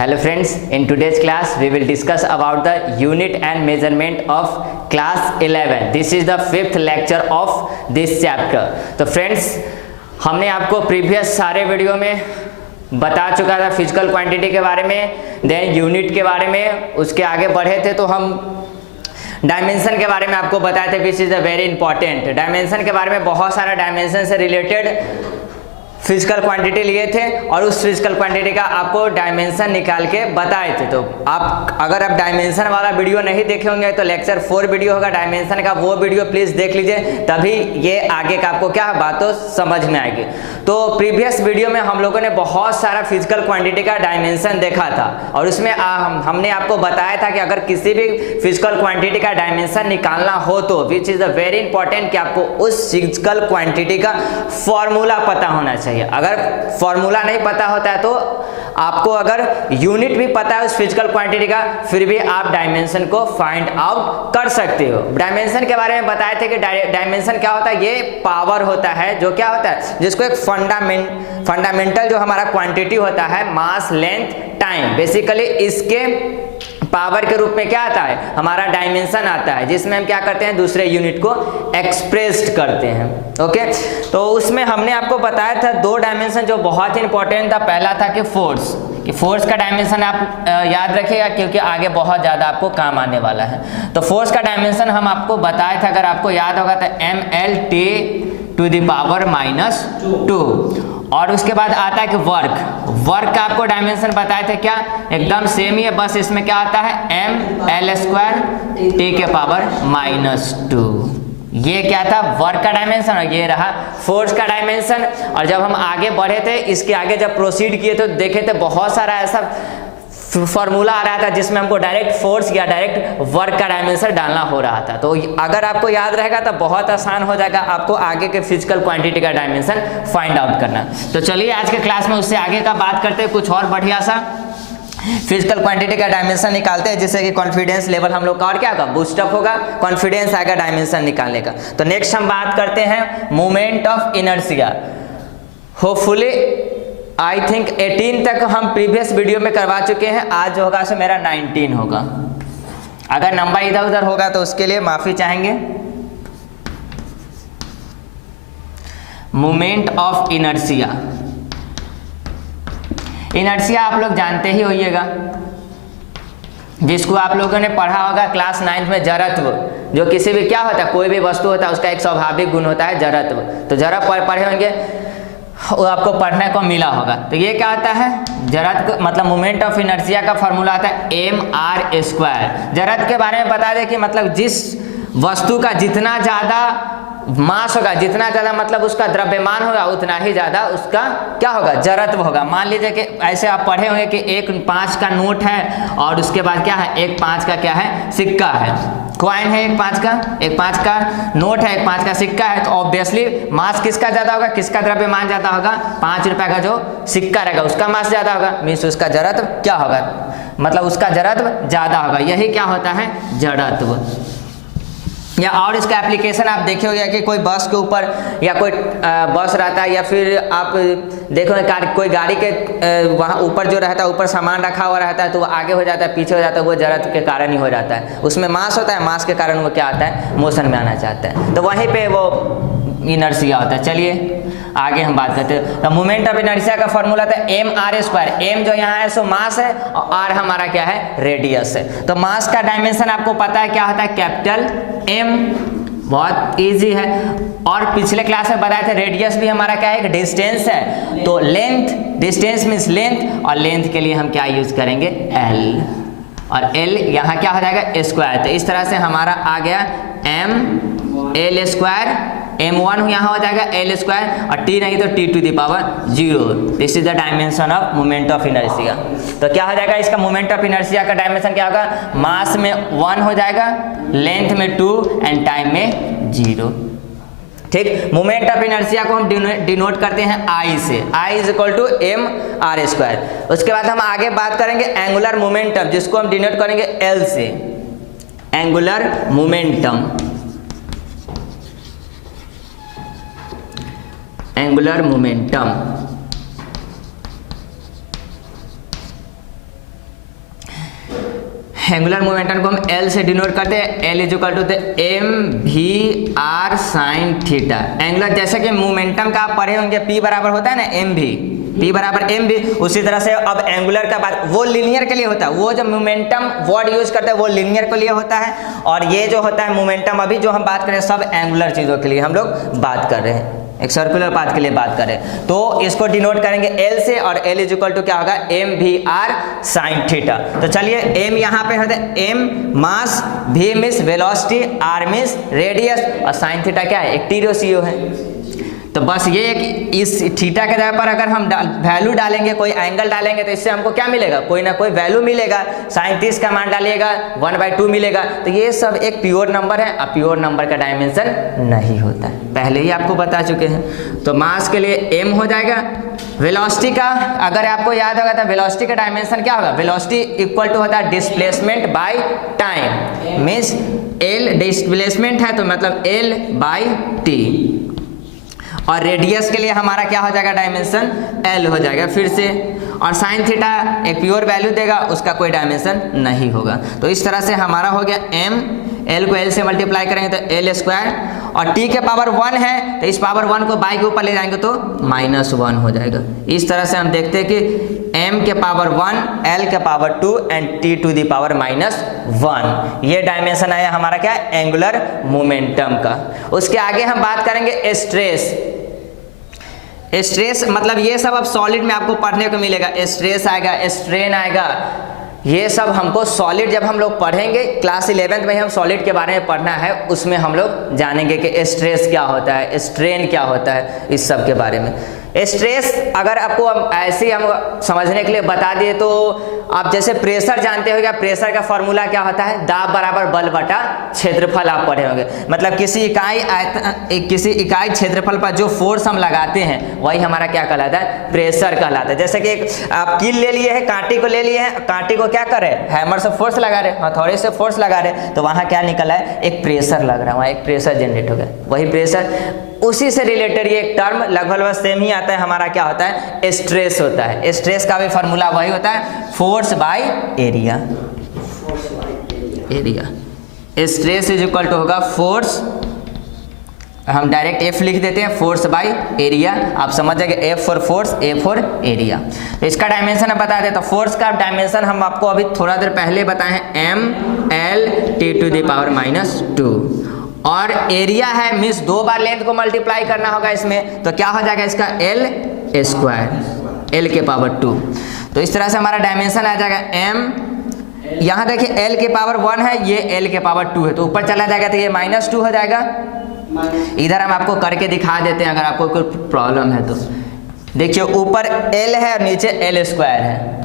Hello friends, in today's class we will discuss about the unit and measurement of class 11. This is the fifth lecture of this chapter. तो friends, हमने आपको previous सारे video में बता चुका था physical quantity के बारे में, देन यूनिट के बारे में, उसके आगे बढ़े थे तो हम डायमेंशन के बारे में आपको बताए थे which is a very important. Dimension के बारे में बहुत सारा डायमेंशन से रिलेटेड फिजिकल क्वांटिटी लिए थे और उस फिजिकल क्वांटिटी का आपको डायमेंशन निकाल के बताए थे। तो आप अगर आप डायमेंशन वाला वीडियो नहीं देखे होंगे तो लेक्चर 4 वीडियो होगा डायमेंशन का, वो वीडियो प्लीज़ देख लीजिए, तभी ये आगे का आपको क्या बातों समझ में आएगी। तो प्रीवियस वीडियो में हम लोगों ने बहुत सारा फिजिकल क्वांटिटी का डायमेंशन देखा था और उसमें हमने आपको बताया था कि अगर किसी भी फिजिकल क्वांटिटी का डायमेंशन निकालना हो तो which is a very important कि आपको उस फिजिकल क्वांटिटी का फॉर्मूला पता होना चाहिए। अगर फॉर्मूला नहीं पता होता है तो आपको अगर यूनिट भी पता है उस फिजिकल क्वांटिटी का, फिर भी आप डायमेंशन को फाइंड आउट कर सकते हो। डायमेंशन के बारे में बताए थे कि डायमेंशन क्या होता है, ये पावर होता है जो क्या होता है, जिसको एक फंडामेंटल जो हमारा क्वांटिटी होता है, मास लेंथ टाइम, बेसिकली इसके पावर के रूप में क्या आता है, हमारा डायमेंशन आता है, जिसमें हम क्या करते हैं, दूसरे यूनिट को एक्सप्रेस्ड करते हैं। ओके, तो उसमें हमने आपको बताया था 2 डायमेंशन जो बहुत ही इंपॉर्टेंट था। पहला था कि फोर्स का डायमेंशन आप याद रखिएगा क्योंकि आगे बहुत ज़्यादा आपको काम आने वाला है। तो फोर्स का डायमेंशन हम आपको बताया था, अगर आपको याद होगा तो mLT⁻²। और उसके बाद आता है कि वर्क का आपको डायमेंशन बताए थे, क्या एकदम सेम ही है, बस इसमें क्या आता है mL²T⁻²। ये क्या था, वर्क का डायमेंशन, और ये रहा फोर्स का डायमेंशन। और जब हम आगे बढ़े थे, इसके आगे जब प्रोसीड किए तो देखे थे बहुत सारा ऐसा फॉर्मूला आ रहा था जिसमें हमको डायरेक्ट फोर्स या डायरेक्ट वर्क का डायमेंशन डालना हो रहा था। तो अगर आपको याद रहेगा तो बहुत आसान हो जाएगा आपको आगे के फिजिकल क्वांटिटी का डायमेंशन फाइंड आउट करना। तो चलिए आज के क्लास में उससे आगे का बात करते हैं, कुछ और बढ़िया सा फिजिकल क्वांटिटी का डायमेंशन निकालते हैं, जिससे कि कॉन्फिडेंस लेवल हम लोग का और क्या होगा, बूस्टअप होगा, कॉन्फिडेंस आएगा डायमेंशन निकालने का। तो नेक्स्ट हम बात करते हैं moment of inertia. Hopefully I think 18 तक हम प्रीवियस वीडियो में करवा चुके हैं, आज जो होगा सो मेरा 19 होगा। अगर नंबर इधर उधर होगा तो उसके लिए माफी चाहेंगे। मोमेंट ऑफ इनर्शिया, इनर्शिया आप लोग जानते ही होइएगा, जिसको आप लोगों ने पढ़ा होगा क्लास 9 में, जड़त्व। जो किसी भी क्या होता है, कोई भी वस्तु होता है उसका एक स्वाभाविक गुण होता है जड़त्व। तो जरा पढ़े होंगे, वो आपको पढ़ने को मिला होगा। तो ये क्या होता है, जड़त्व मतलब मोमेंट ऑफ इनर्शिया का फॉर्मूला आता है mR²। जड़त्व के बारे में बता दें कि मतलब जिस वस्तु का जितना ज़्यादा मास होगा, जितना ज़्यादा मतलब उसका द्रव्यमान होगा, उतना ही ज़्यादा उसका क्या होगा, जड़त्व होगा। मान लीजिए कि ऐसे आप पढ़े होंगे कि 1 5 का नोट है और उसके बाद क्या है, 1 5 का क्या है, सिक्का है, कॉइन है 1 5 का नोट है, 1 5 का सिक्का है। तो ऑब्वियसली मास किसका ज़्यादा होगा, किसका द्रव्यमान ज़्यादा होगा, 5 रुपये का जो सिक्का रहेगा उसका मास ज़्यादा होगा, मीन्स उसका जड़त्व क्या होगा, मतलब उसका जड़त्व ज़्यादा होगा। यही क्या होता है, जड़त्व। या और इसका एप्लीकेशन आप देखे होंगे कि कोई बस के ऊपर या कोई बस रहता है, या फिर आप देखोगे कोई गाड़ी के वहाँ ऊपर जो रहता है, ऊपर सामान रखा हुआ रहता है तो वो आगे हो जाता है, पीछे हो जाता है, वो जड़त्व के कारण ही हो जाता है। उसमें मास होता है, मास के कारण वो क्या आता है, मोशन में आना चाहता है, तो वहीं पे वो इनर्शिया होता है। चलिए आगे हम बात करते हैं। तो मोमेंट ऑफ इनर्शिया का फॉर्मूला था mR²। m जो यहाँ है सो मास है और r हमारा क्या है, रेडियस है। तो मास का डायमेंशन आपको पता है क्या होता है, कैपिटल M, बहुत इजी है। और पिछले क्लास में बताए थे रेडियस भी हमारा क्या है, एक डिस्टेंस है। तो लेंथ, डिस्टेंस मीन्स लेंथ, और लेंथ के लिए हम क्या यूज करेंगे, L, और L यहाँ क्या हो जाएगा, स्क्वायर। तो इस तरह से हमारा आ गया mL², m1 यहाँ हो जाएगा L², और t नहीं तो T⁻0। This is the dimension of moment of inertia. तो क्या हो जाएगा, इसका मोमेंट ऑफ इनर्शिया का डायमेंशन क्या होगा, मास में 1 हो जाएगा, लेंथ में 2 एंड टाइम में 0। ठीक, मोमेंट ऑफ इनर्शिया को हम डिनोट करते हैं I से, I = mR²। उसके बाद हम आगे बात करेंगे एंगुलर मोमेंटम, जिसको हम डिनोट करेंगे L से, angular momentum, angular momentum. Angular momentum को हम एल से डिनोट करते हैं, L is equal to m v r sine theta. Angular जैसे कि मोमेंटम का आप पढ़े होंगे पी बराबर होता है ना एम वी, पी बराबर एम वी, उसी तरह से अब एंगुलर का बात वो लीनियर के लिए होता है, वो जो मोमेंटम वर्ड यूज करते हैं वो लीनियर के लिए होता है, और ये जो होता है मोमेंटम अभी जो हम बात कर रहे हैं सब एंगुलर चीज़ों के लिए हम लोग बात कर रहे हैं, एक सर्कुलर पाथ के लिए बात करें तो इसको डिनोट करेंगे एल से, और एल इज इक्वल टू क्या होगा m v r sine theta. तो चलिए एम यहाँ पे होता है m mass, v means velocity, r means radius, और साइन थीटा क्या है एक टी रेशियो है। तो बस ये एक इस थीटा के जगह पर अगर हम वैल्यू डालेंगे, कोई एंगल डालेंगे तो इससे हमको क्या मिलेगा, कोई ना कोई वैल्यू मिलेगा। साइन 30 का मान डालिएगा 1/2 मिलेगा। तो ये सब एक प्योर नंबर है, अब प्योर नंबर का डायमेंशन नहीं होता है, पहले ही आपको बता चुके हैं। तो मास के लिए m हो जाएगा, वेलोसिटी का अगर आपको याद होगा तो वेलोसिटी का डायमेंशन क्या होगा, वेलोसिटी इक्वल टू होता है displacement by time, means l displacement है तो मतलब l बाय t, और रेडियस के लिए हमारा क्या हो जाएगा डायमेंशन l हो जाएगा फिर से, और साइन थीटा एक प्योर वैल्यू देगा उसका कोई डायमेंशन नहीं होगा। तो इस तरह से हमारा हो गया m, l को l से मल्टीप्लाई करेंगे तो l स्क्वायर, और t के पावर 1 है तो इस पावर 1 को बाई के ऊपर ले जाएंगे तो -1 हो जाएगा। इस तरह से हम देखते हैं कि m के पावर 1, l के power 2 and t to the power -1, ये डायमेंशन आया हमारा क्या एंगुलर मोमेंटम का। उसके आगे हम बात करेंगे स्ट्रेस। स्ट्रेस मतलब ये सब अब सॉलिड में आपको पढ़ने को मिलेगा, स्ट्रेस आएगा, स्ट्रेन आएगा, ये सब हमको सॉलिड जब हम लोग पढ़ेंगे क्लास 11th में ही हम सॉलिड के बारे में पढ़ना है, उसमें हम लोग जानेंगे कि स्ट्रेस क्या होता है, स्ट्रेन क्या होता है, इस सब के बारे में। स्ट्रेस अगर आपको ऐसे ही हम समझने के लिए बता दिए तो आप जैसे प्रेशर जानते हो, क्या प्रेशर का फॉर्मूला क्या होता है, दाब बराबर बल बटा क्षेत्रफल आप पढ़े होंगे। मतलब किसी इकाई क्षेत्रफल पर जो फोर्स हम लगाते हैं वही हमारा क्या कहलाता है, प्रेशर कहलाता है। जैसे कि आप कील ले लिए हैं, कांटे को ले लिए हैं, कांटे को क्या कर रहे हैं, हैमर से फोर्स लगा रहे हैं, हथौड़े से फोर्स लगा रहे हैं, तो वहाँ क्या निकला है, एक प्रेशर लग रहा है, वहाँ एक प्रेशर जनरेट हो गया, वही प्रेशर। उसी से रिलेटेड ये एक टर्म लगभग सेम ही आता है, हमारा क्या होता है, स्ट्रेस होता है। स्ट्रेस का भी फॉर्मूला वही होता है, force by area. Stress is equal to होगा फोर्स, हम डायरेक्ट F लिख देते हैं, फोर्स बाय एरिया। आप समझ जाएंगे F for force, A for area. तो इसका डायमेंशन हम बता दें तो फोर्स का डायमेंशन हम आपको अभी थोड़ा देर पहले बताए हैं, ml t to the power -2, और एरिया है मीन्स 2 बार लेंथ को मल्टीप्लाई करना होगा इसमें, तो क्या हो जाएगा इसका l स्क्वायर, l के पावर 2। तो इस तरह से हमारा डायमेंशन आ जाएगा m, यहाँ देखिए l के पावर 1 है, ये l के पावर 2 है, तो ऊपर चला जाएगा तो ये -2 हो जाएगा। इधर हम आपको करके दिखा देते हैं अगर आपको कोई प्रॉब्लम है तो। देखिए ऊपर l है और नीचे l स्क्वायर है,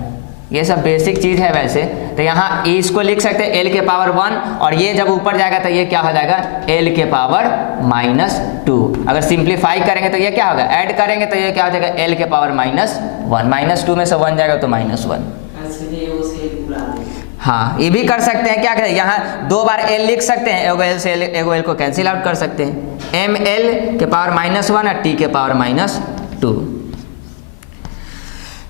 ये सब बेसिक चीज़ है वैसे। तो यहाँ इसको लिख सकते हैं l के पावर 1, और ये जब ऊपर जाएगा तो ये क्या हो जाएगा, l के पावर -2। अगर सिंप्लीफाई करेंगे तो ये क्या होगा, ऐड करेंगे तो ये क्या हो जाएगा, l के पावर -1, -2 में से 1 जाएगा तो -1। हाँ ये भी कर सकते हैं, क्या करें, यहाँ 2 बार l लिख सकते हैं, एगो l से एगो l को कैंसिल आउट कर सकते हैं, ml के पावर -1 और t के पावर -2।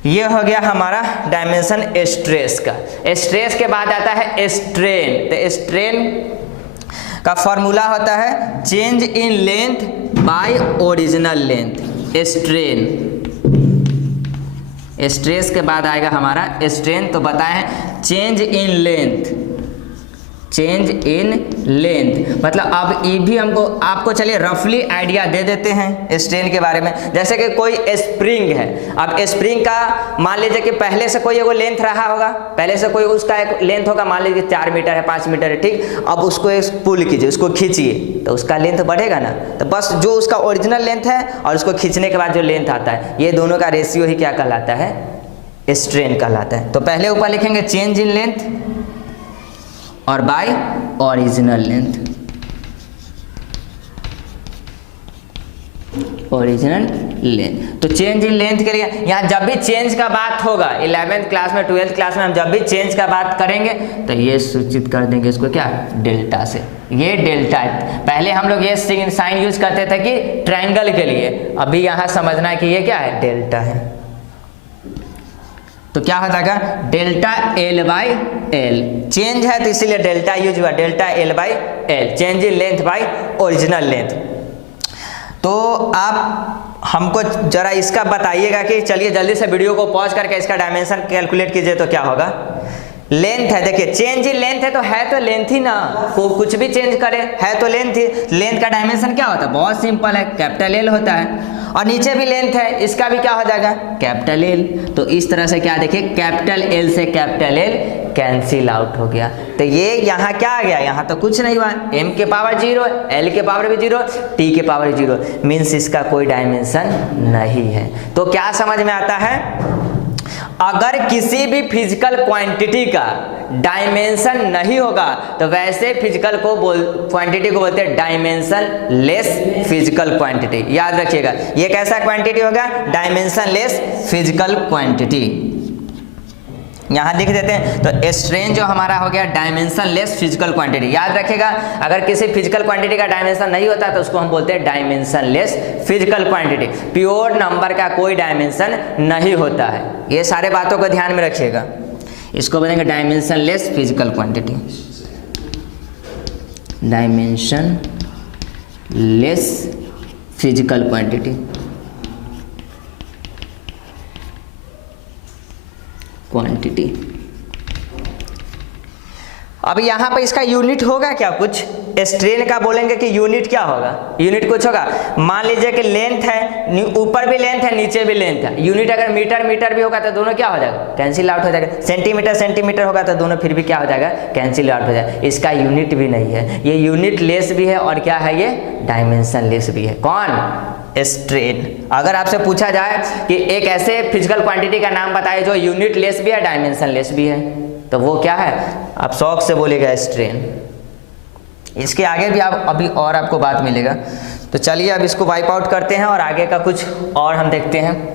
ये हो गया हमारा डायमेंशन स्ट्रेस का। स्ट्रेस के बाद आता है स्ट्रेन। तो स्ट्रेन का फॉर्मूला होता है change in length bye original length. Stress के बाद आएगा हमारा स्ट्रेन। तो बताएं change in length, change in length मतलब अब ये भी हमको आपको चलिए रफली आइडिया दे देते हैं स्ट्रेन के बारे में। जैसे कि कोई स्प्रिंग है, अब स्प्रिंग का मान लीजिए कि पहले से कोई एगो लेंथ रहा होगा, पहले से कोई उसका एक लेंथ होगा, मान लीजिए 4 मीटर है, 5 मीटर है, ठीक। अब उसको एक पुल कीजिए, उसको खींचिए तो उसका लेंथ बढ़ेगा ना। तो बस जो उसका ओरिजिनल लेंथ है और उसको खींचने के बाद जो लेंथ आता है, ये दोनों का रेशियो ही क्या कहलाता है, स्ट्रेन कहलाता है। तो पहले ऊपर लिखेंगे चेंज इन लेंथ और by original length, original length. तो चेंज इन लेंथ के लिए यहाँ जब भी चेंज का बात होगा 11th क्लास में 12th क्लास में हम जब भी चेंज का बात करेंगे तो ये सूचित कर देंगे इसको क्या, डेल्टा से। ये डेल्टा है, पहले हम लोग ये साइन यूज करते थे कि ट्रायंगल के लिए, अभी यहाँ समझना है कि ये क्या है, डेल्टा है। तो क्या हो जाएगा delta L by L, change है तो इसीलिए डेल्टा यूज हुआ, delta L by L, change in length by original length. तो आप हमको जरा इसका बताइएगा कि चलिए जल्दी से वीडियो को पॉज करके इसका डायमेंशन कैलकुलेट कीजिए तो क्या होगा। लेंथ है, देखिए चेंज इन लेंथ है तो लेंथ ही ना, को कुछ भी चेंज करे है तो लेंथ ही। लेंथ का डायमेंशन क्या होता है, बहुत सिंपल है, कैपिटल एल होता है। और नीचे भी लेंथ है, इसका भी क्या हो जाएगा कैपिटल एल। तो इस तरह से क्या देखिए कैपिटल एल से कैपिटल एल कैंसिल आउट हो गया। तो ये यहाँ क्या आ गया, यहाँ तो कुछ नहीं हुआ, m के पावर 0, l के पावर भी 0, t के पावर 0, मीन्स इसका कोई डायमेंशन नहीं है। तो क्या समझ में आता है, अगर किसी भी फिजिकल क्वांटिटी का डायमेंशन नहीं होगा तो वैसे फिजिकल क्वांटिटी को बोलते हैं डायमेंशन लेस फिजिकल क्वांटिटी। याद रखिएगा ये कैसा क्वांटिटी होगा, डायमेंशन लेस फिजिकल क्वांटिटी। यहाँ लिख देते हैं, तो स्ट्रेन जो हमारा हो गया डायमेंशन लेस फिजिकल क्वांटिटी। याद रखिएगा अगर किसी फिजिकल क्वांटिटी का डायमेंशन नहीं होता तो उसको हम बोलते हैं dimension less physical quantity. Pure number का कोई डायमेंशन नहीं होता है, ये सारे बातों को ध्यान में रखिएगा। इसको बोलेंगे dimension less physical quantity, dimension less physical quantity. अब यहाँ पर इसका यूनिट होगा क्या, कुछ स्ट्रेन का बोलेंगे कि यूनिट क्या होगा, यूनिट कुछ होगा। मान लीजिए कि लेंथ है, ऊपर भी लेंथ है नीचे भी लेंथ है, यूनिट अगर मीटर मीटर भी होगा तो दोनों क्या हो जाएगा कैंसिल आउट हो जाएगा। सेंटीमीटर सेंटीमीटर होगा तो दोनों फिर भी क्या हो जाएगा कैंसिल आउट हो जाएगा। इसका यूनिट भी नहीं है, ये यूनिट लेस भी है और क्या है ये डायमेंशन लेस भी है। कौन, स्ट्रेन। अगर आपसे पूछा जाए कि एक ऐसे फिजिकल क्वांटिटी का नाम बताइए जो यूनिट लेस भी है डायमेंशन लेस भी है, तो वो क्या है, आप शौक से बोलेगा स्ट्रेन। इसके आगे भी आप अभी और आपको बात मिलेगा। तो चलिए अब इसको वाइप आउट करते हैं और आगे का कुछ और हम देखते हैं।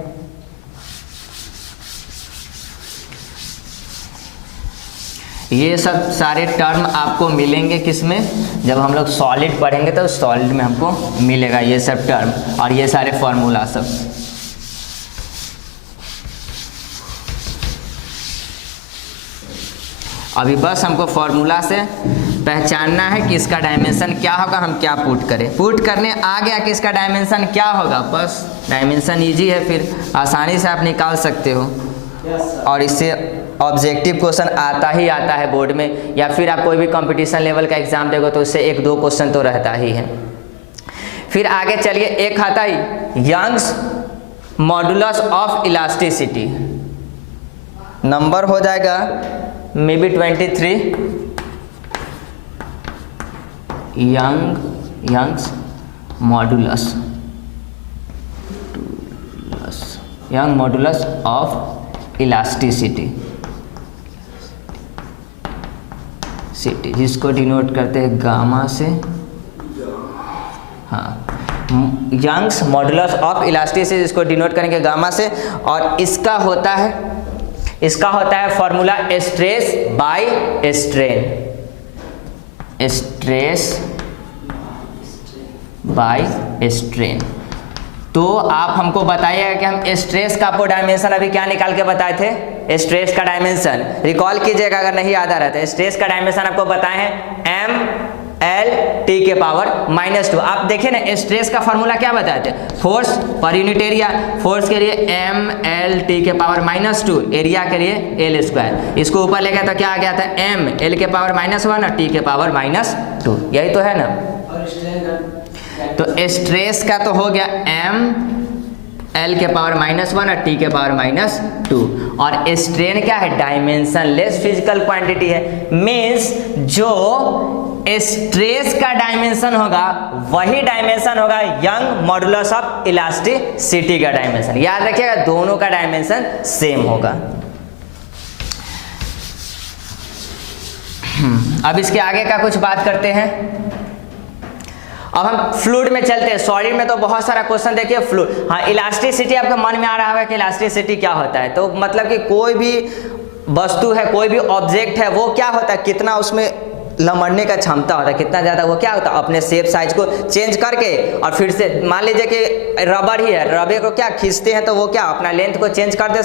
ये सब सारे टर्म आपको मिलेंगे किसमें, जब हम लोग सॉलिड पढ़ेंगे तो सॉलिड में हमको मिलेगा ये सब टर्म और ये सारे फॉर्मूला सब। अभी बस हमको फॉर्मूला से पहचानना है कि इसका डायमेंशन क्या होगा, हम क्या पुट करें। पुट करने आ गया कि इसका डायमेंशन क्या होगा, बस डायमेंशन इजी है, फिर आसानी से आप निकाल सकते हो। और इससे ऑब्जेक्टिव क्वेश्चन आता ही आता है बोर्ड में, या फिर आप कोई भी कंपटीशन लेवल का एग्जाम देखो तो उससे 1-2 क्वेश्चन तो रहता ही है। फिर आगे चलिए, एक आता है Young's modulus of elasticity, number हो जाएगा maybe 23। Young's modulus of elasticity, जिसको डिनोट करते हैं गामा से। हाँ, यंग्स मॉडुलस ऑफ इलास्टिसिटी जिसको डिनोट करेंगे गामा से। और इसका होता है formula stress by strain, stress by strain. तो आप हमको बताइएगा कि हम स्ट्रेस का आपको डायमेंशन अभी क्या निकाल के बताए थे, स्ट्रेस का डायमेंशन रिकॉल कीजिएगा अगर नहीं याद आ रहा था। स्ट्रेस का डायमेंशन आपको बताए हैं mL/T के पावर -2। आप देखें ना, स्ट्रेस का फॉर्मूला क्या बताए थे, force per unit area, force के लिए mL/T के पावर -2, एरिया के लिए L²। इसको ऊपर ले गया तो क्या आ गया था mL के पावर -1 और T के पावर -2, यही तो है ना। तो स्ट्रेस का तो हो गया mL के पावर -1 और T के पावर -2। और स्ट्रेन क्या है, डायमेंशन लेस फिजिकल क्वांटिटी है। मीन्स जो स्ट्रेस का डायमेंशन होगा वही डायमेंशन होगा यंग मॉडुलस ऑफ इलास्टिसिटी का डायमेंशन। याद रखिएगा दोनों का डायमेंशन सेम होगा। अब इसके आगे का कुछ बात करते हैं। अब हम फ्लूइड में चलते हैं। सॉलिड में तो बहुत सारा क्वेश्चन देखिए फ्लूइड। हाँ, इलास्टिसिटी आपके मन में आ रहा होगा कि इलास्टिसिटी क्या होता है। तो मतलब कि कोई भी वस्तु है, कोई भी ऑब्जेक्ट है, वो क्या होता है, कितना उसमें लमड़ने का क्षमता होता है, कितना ज़्यादा, वो क्या होता है अपने शेप साइज को चेंज करके और फिर से मान लीजिए कि रबर ही है, रबर को क्या खींचते हैं तो वो क्या अपना लेंथ को चेंज कर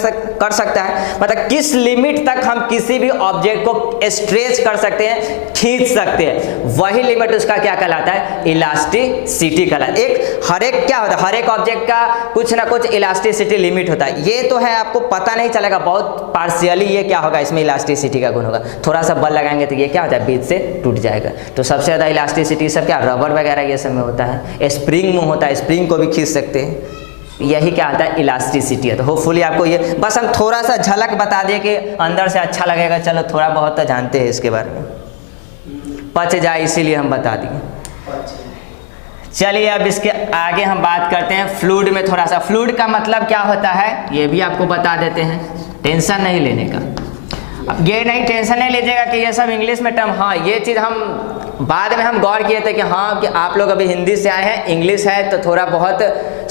सकता है। मतलब किस लिमिट तक हम किसी भी ऑब्जेक्ट को स्ट्रेच कर सकते हैं, खींच सकते हैं, वही लिमिट उसका क्या कहलाता है, इलास्टिसिटी कहलाता है। हर एक क्या होता है, हर एक ऑब्जेक्ट का कुछ ना कुछ इलास्टिसिटी लिमिट होता है। ये तो है, आपको पता नहीं चलेगा, बहुत पार्शियली ये क्या होगा, इसमें इलास्टिसिटी का गुण होगा। थोड़ा सा बल लगाएंगे तो ये क्या होता है, बीच से टूट जाएगा। तो सबसे ज़्यादा इलास्टिसिटी सब क्या रबर वगैरह ये सब में होता है, स्प्रिंग में होता है, स्प्रिंग को भी खींच सकते हैं। यही क्या आता है, इलास्टिसिटी है। तो होपफुली आपको ये बस हम थोड़ा सा झलक बता दें कि अंदर से अच्छा लगेगा, चलो थोड़ा बहुत तो जानते हैं इसके बारे में, पच जाए इसीलिए हम बता दिए। चलिए अब इसके आगे हम बात करते हैं फ्लूइड में। थोड़ा सा फ्लूइड का मतलब क्या होता है ये भी आपको बता देते हैं, टेंशन नहीं लेने का। अब ये नहीं टेंशन नहीं लीजिएगा कि ये सब इंग्लिश में टर्म, हाँ ये चीज़ हम बाद में हम गौर किए थे कि हाँ कि आप लोग अभी हिंदी से आए हैं, इंग्लिश है तो थोड़ा बहुत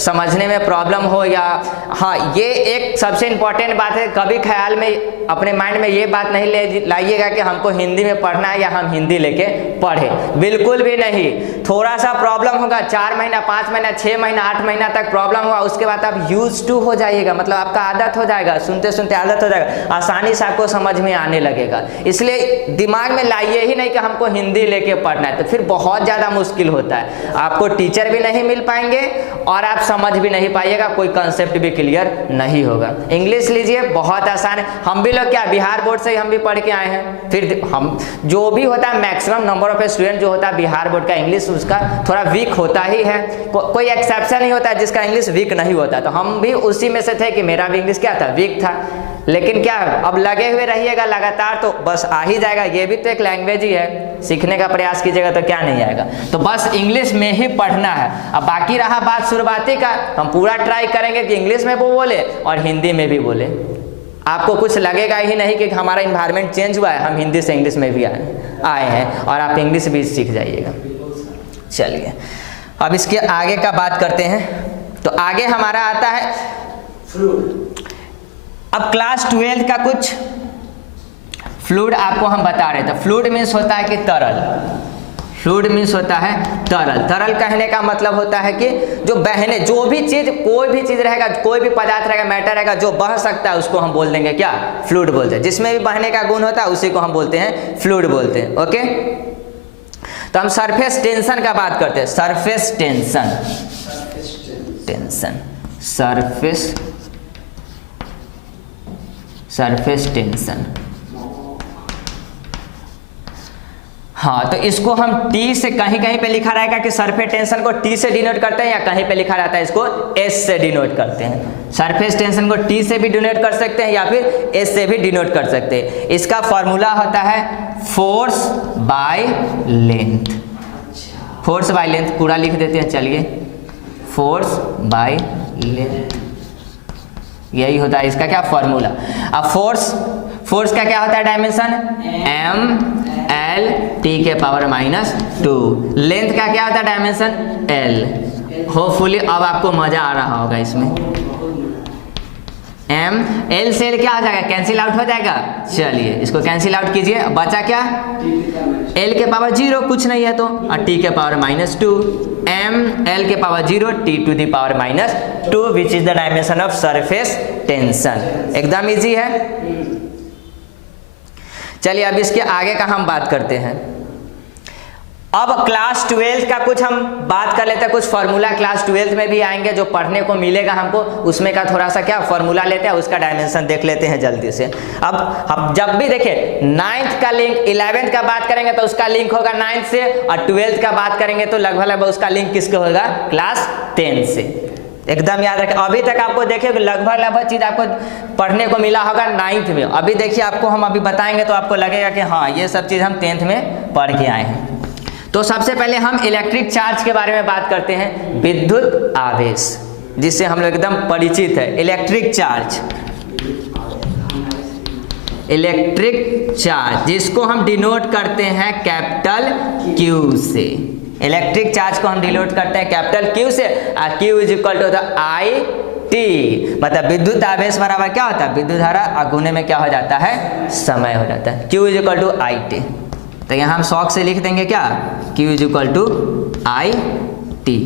समझने में प्रॉब्लम हो, या हाँ ये एक सबसे इम्पॉर्टेंट बात है, कभी ख्याल में अपने माइंड में ये बात नहीं लाइएगा कि हमको हिंदी में पढ़ना है या हम हिंदी लेके पढ़े, बिल्कुल भी नहीं। थोड़ा सा प्रॉब्लम होगा, 4 महीना 5 महीना 6 महीना 8 महीना तक प्रॉब्लम हुआ, उसके बाद आप यूज टू हो जाइएगा, मतलब आपका आदत हो जाएगा, सुनते सुनते आदत हो जाएगा, आसानी से आपको समझ में आने लगेगा। इसलिए दिमाग में लाइए ही नहीं कि हमको हिंदी लेके पढ़ना है, तो फिर बहुत ज़्यादा मुश्किल होता है, आपको टीचर भी नहीं मिल पाएंगे और आप समझ भी नहीं पाइएगा, कोई कंसेप्ट भी क्लियर नहीं होगा। इंग्लिश लीजिए, बहुत आसान है। हम भी लोग क्या बिहार बोर्ड से हम भी पढ़ के आए हैं, फिर हम जो भी होता है मैक्सिमम नंबर ऑफ स्टूडेंट जो होता है बिहार बोर्ड का इंग्लिश उसका थोड़ा वीक होता ही है, कोई एक्सेप्शन नहीं होता है जिसका इंग्लिश वीक नहीं होता। तो हम भी उसी में से थे कि मेरा भी इंग्लिश क्या था, वीक था। लेकिन क्या अब लगे हुए रहिएगा लगातार तो बस आ ही जाएगा, ये भी तो एक लैंग्वेज ही है, सीखने का प्रयास कीजिएगा तो क्या नहीं आएगा। तो बस इंग्लिश में ही पढ़ना है। अब बाकी रहा बात शुरुआती का, हम पूरा ट्राई करेंगे कि इंग्लिश में वो बोले और हिंदी में भी बोले, आपको कुछ लगेगा ही नहीं कि हमारा इन्वायरमेंट चेंज हुआ है, हम हिंदी से इंग्लिश में भी आए हैं और आप इंग्लिश भी सीख जाइएगा। चलिए अब इसके आगे का बात करते हैं। तो आगे हमारा आता है अब क्लास 12 का कुछ फ्लूइड आपको हम बता रहे थे। फ्लूइड मीन्स होता है कि तरल, फ्लूइड मीन्स होता है तरल। तरल कहने का मतलब होता है कि जो बहने, जो भी चीज, कोई भी चीज रहेगा, कोई भी पदार्थ रहेगा, मैटर रहेगा जो बह सकता है उसको हम बोल देंगे क्या, फ्लूइड बोलते हैं। जिसमें भी बहने का गुण होता है उसी को हम बोलते हैं फ्लूइड बोलते हैं। ओके, तो हम सरफेस टेंशन का बात करते हैं। सरफेस टेंशन, सरफेस टेंशन, हाँ तो इसको हम टी से, कहीं कहीं पे लिखा रहेगा कि सरफेस टेंशन को टी से डिनोट करते हैं, या कहीं पे लिखा रहता है इसको एस से डिनोट करते हैं। सरफेस टेंशन को टी से भी डिनोट कर सकते हैं या फिर एस से भी डिनोट कर सकते हैं। इसका फॉर्मूला होता है force by length. Force by length पूरा लिख देते हैं, चलिए फोर्स बाय लेंथ, यही होता है इसका क्या फॉर्मूला। अब फोर्स का क्या होता है डायमेंशन, m l t के पावर -2। लेंथ का क्या होता है डायमेंशन, l। होपफुली अब आपको मजा आ रहा होगा इसमें। m l से l क्या हो जाएगा, कैंसिल आउट हो जाएगा। चलिए इसको कैंसिल आउट कीजिए, बचा क्या, l के पावर 0 कुछ नहीं है तो, और t के पावर -2, m l के power 0 t to the power -2 which is the dimension of surface tension. एकदम इजी है। चलिए अब इसके आगे का हम बात करते हैं। अब क्लास 12 का कुछ हम बात कर लेते हैं, कुछ फॉर्मूला क्लास 12 में भी आएंगे जो पढ़ने को मिलेगा हमको, उसमें का थोड़ा सा क्या फॉर्मूला लेते हैं, उसका डायमेंशन देख लेते हैं जल्दी से। अब हम जब भी देखें 9th का लिंक 11th का बात करेंगे तो उसका लिंक होगा 9th से, और 12th का बात करेंगे तो लगभग उसका लिंक किसके होगा, क्लास 10 से। एकदम याद रखें। अभी तक आपको देखिए लगभग चीज आपको पढ़ने को मिला होगा 9th में। अभी देखिए आपको हम अभी बताएंगे तो आपको लगेगा कि हाँ ये सब चीज हम 10th में पढ़ के आए हैं। तो सबसे पहले हम इलेक्ट्रिक चार्ज के बारे में बात करते हैं, विद्युत आवेश, जिससे हम लोग एकदम परिचित है। इलेक्ट्रिक चार्ज जिसको हम डिनोट करते हैं कैपिटल Q से। इलेक्ट्रिक चार्ज को हम डिनोट करते हैं कैपिटल Q से, और Q is equal to I t, मतलब विद्युत आवेश बराबर क्या होता है, विद्युत धारा, और गुने में क्या हो जाता है, समय हो जाता है। Q is equal to I t। तो यहाँ हम शौक से लिख देंगे क्या, Q is equal to I T.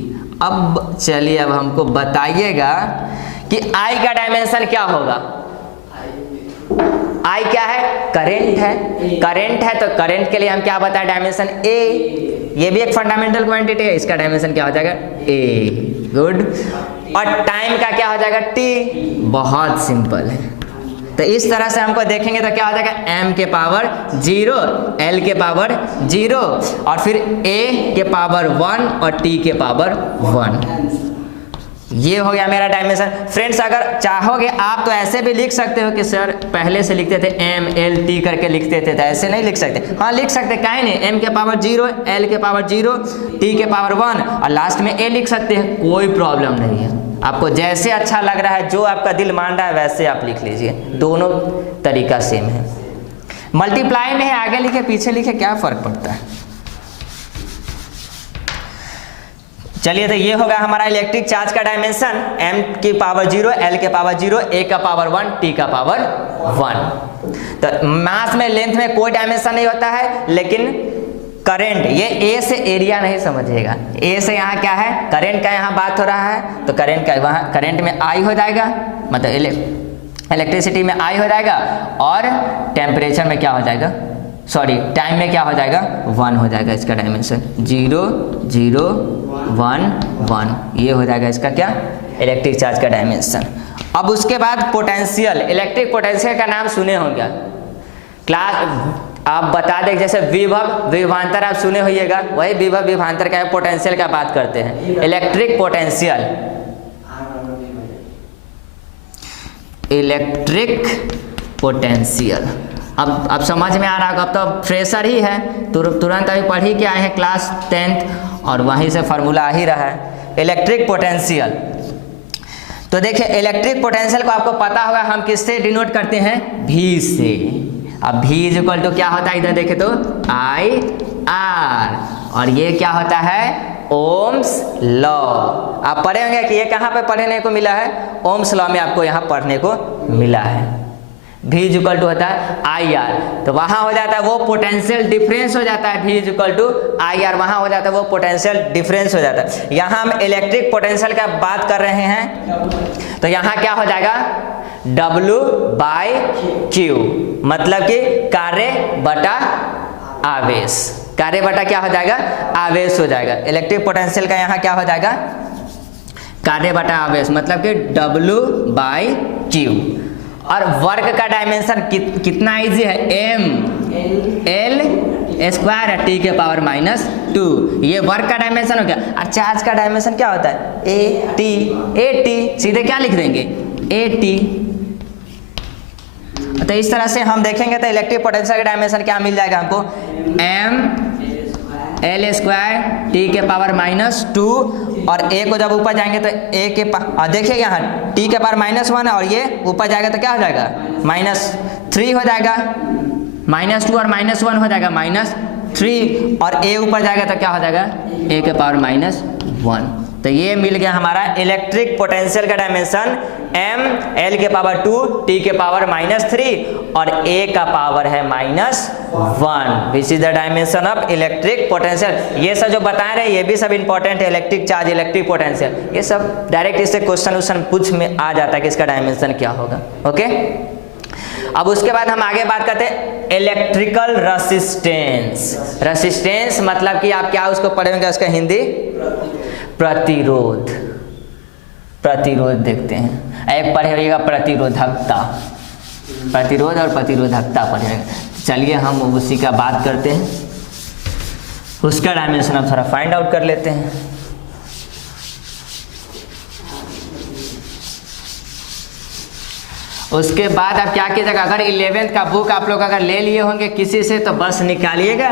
अब चलिए अब हमको बताइएगा कि I का डायमेंशन क्या होगा। I क्या है, करंट है, करंट है तो करंट के लिए हम क्या बताएं, डायमेंशन A। ये भी एक फंडामेंटल क्वांटिटी है, इसका डायमेंशन क्या हो जाएगा, A। गुड। और टाइम का क्या हो जाएगा, T। बहुत सिंपल है। तो इस तरह से हमको देखेंगे तो क्या हो जाएगा, m के पावर 0, l के पावर 0 और फिर a के पावर 1 और t के पावर 1। ये हो गया मेरा डायमेंशन। फ्रेंड्स अगर चाहोगे आप तो ऐसे भी लिख सकते हो कि सर पहले से लिखते थे m l t करके लिखते थे, तो ऐसे नहीं लिख सकते। हाँ लिख सकते, काहे नहीं, m के पावर 0, l के पावर 0, t के पावर 1 और लास्ट में a लिख सकते हैं, कोई प्रॉब्लम नहीं है। आपको जैसे अच्छा लग रहा है, जो आपका दिल मान रहा है वैसे आप लिख लीजिए, दोनों तरीका सेम है। मल्टीप्लाई में है, आगे लिखे पीछे लिखे क्या फर्क पड़ता है। चलिए तो ये होगा हमारा इलेक्ट्रिक चार्ज का डायमेंशन, m की पावर 0, l के पावर 0, a का पावर 1, t का पावर 1। तो मास में लेंथ में कोई डायमेंशन नहीं होता है, लेकिन करंट, ये A से एरिया नहीं समझिएगा, A से यहाँ क्या है, करंट का यहाँ बात हो रहा है, तो करंट का वहाँ करंट में I हो जाएगा, मतलब इलेक्ट्रिसिटी में I हो जाएगा और टेम्परेचर में क्या हो जाएगा, सॉरी टाइम में क्या हो जाएगा, 1 हो जाएगा। इसका डायमेंशन 0 0 1 1, ये हो जाएगा इसका क्या, इलेक्ट्रिक चार्ज का डायमेंशन। अब उसके बाद पोटेंशियल, इलेक्ट्रिक पोटेंशियल का नाम सुने होंगे क्लास, आप बता दें जैसे विभव विभवांतर आप सुने होइएगा, वही विभव विभवांतर का पोटेंशियल का बात करते हैं। इलेक्ट्रिक पोटेंशियल, इलेक्ट्रिक पोटेंशियल अब समझ में आ रहा होगा, अब तो फ्रेशर ही है, तुरंत अभी पढ़ ही के आए हैं क्लास 10th और वहीं से फार्मूला आ ही रहा है। इलेक्ट्रिक पोटेंशियल, तो देखिए इलेक्ट्रिक पोटेंशियल को आपको पता होगा हम किससे डिनोट करते हैं, V से। अब V इज इक्वल टू क्या होता है, इधर देखे तो IR, और ये क्या होता है, ओम्स लॉ। आप पढ़े होंगे कि ये कहाँ पे पढ़ने को मिला है, ओम्स लॉ में आपको यहाँ पढ़ने को मिला है। V इज इक्वल टू होता है IR, तो वहाँ हो जाता है वो पोटेंशियल डिफरेंस हो जाता है, V is equal to IR, वहाँ हो जाता है वो पोटेंशियल डिफरेंस हो जाता है। यहाँ हम इलेक्ट्रिक पोटेंशियल का बात कर रहे हैं, तो यहाँ क्या हो जाएगा, W/Q, मतलब कि कार्य बटा आवेश, कार्य बटा क्या हो जाएगा, आवेश हो जाएगा। इलेक्ट्रिक पोटेंशियल का यहाँ क्या हो जाएगा, कार्य बटा आवेश, मतलब कि W/Q। और वर्क का डायमेंशन कितना इजी है, m l स्क्वायर है, t के पावर -2, ये वर्क का डायमेंशन हो गया। और चार्ज का डायमेंशन क्या होता है, at, सीधे क्या लिख देंगे, at। तो इस तरह से हम देखेंगे तो इलेक्ट्रिक पोटेंशियल का डायमेंशन क्या मिल जाएगा हमको, m l स्क्वायर t के पावर -2, और a को जब ऊपर जाएंगे तो a के और देखिए यहाँ t के पावर -1 है और ये ऊपर जाएगा तो क्या हो जाएगा, -3 हो जाएगा, -2 और -1 हो जाएगा -3, और a ऊपर जाएगा तो क्या हो जाएगा, a के पावर -1। तो ये मिल गया हमारा इलेक्ट्रिक पोटेंशियल का डायमेंशन, m l के पावर 2, t के पावर -3 और a का पावर है -1, विच is the dimension of electric potential. ये सब जो बता रहे हैं ये भी सब इंपॉर्टेंट है, इलेक्ट्रिक चार्ज, इलेक्ट्रिक पोटेंशियल, ये सब डायरेक्ट इससे क्वेश्चन पूछ में आ जाता है कि इसका डायमेंशन क्या होगा। ओके, अब उसके बाद हम आगे बात करते हैं इलेक्ट्रिकल रेसिस्टेंस। रेसिस्टेंस मतलब कि आप क्या उसको पढ़ेंगे, उसका हिंदी प्रतिरोध, प्रतिरोध देखते हैं। एक पढ़ेगा प्रतिरोधकता, प्रतिरोध और प्रतिरोधकता पढ़ेगा। चलिए हम उसी का बात करते हैं, उसका डायमेंशन अब थोड़ा फाइंड आउट कर लेते हैं। उसके बाद आप क्या कीजिएगा, अगर 11th का बुक आप लोग अगर ले लिए होंगे किसी से तो बस निकालिएगा,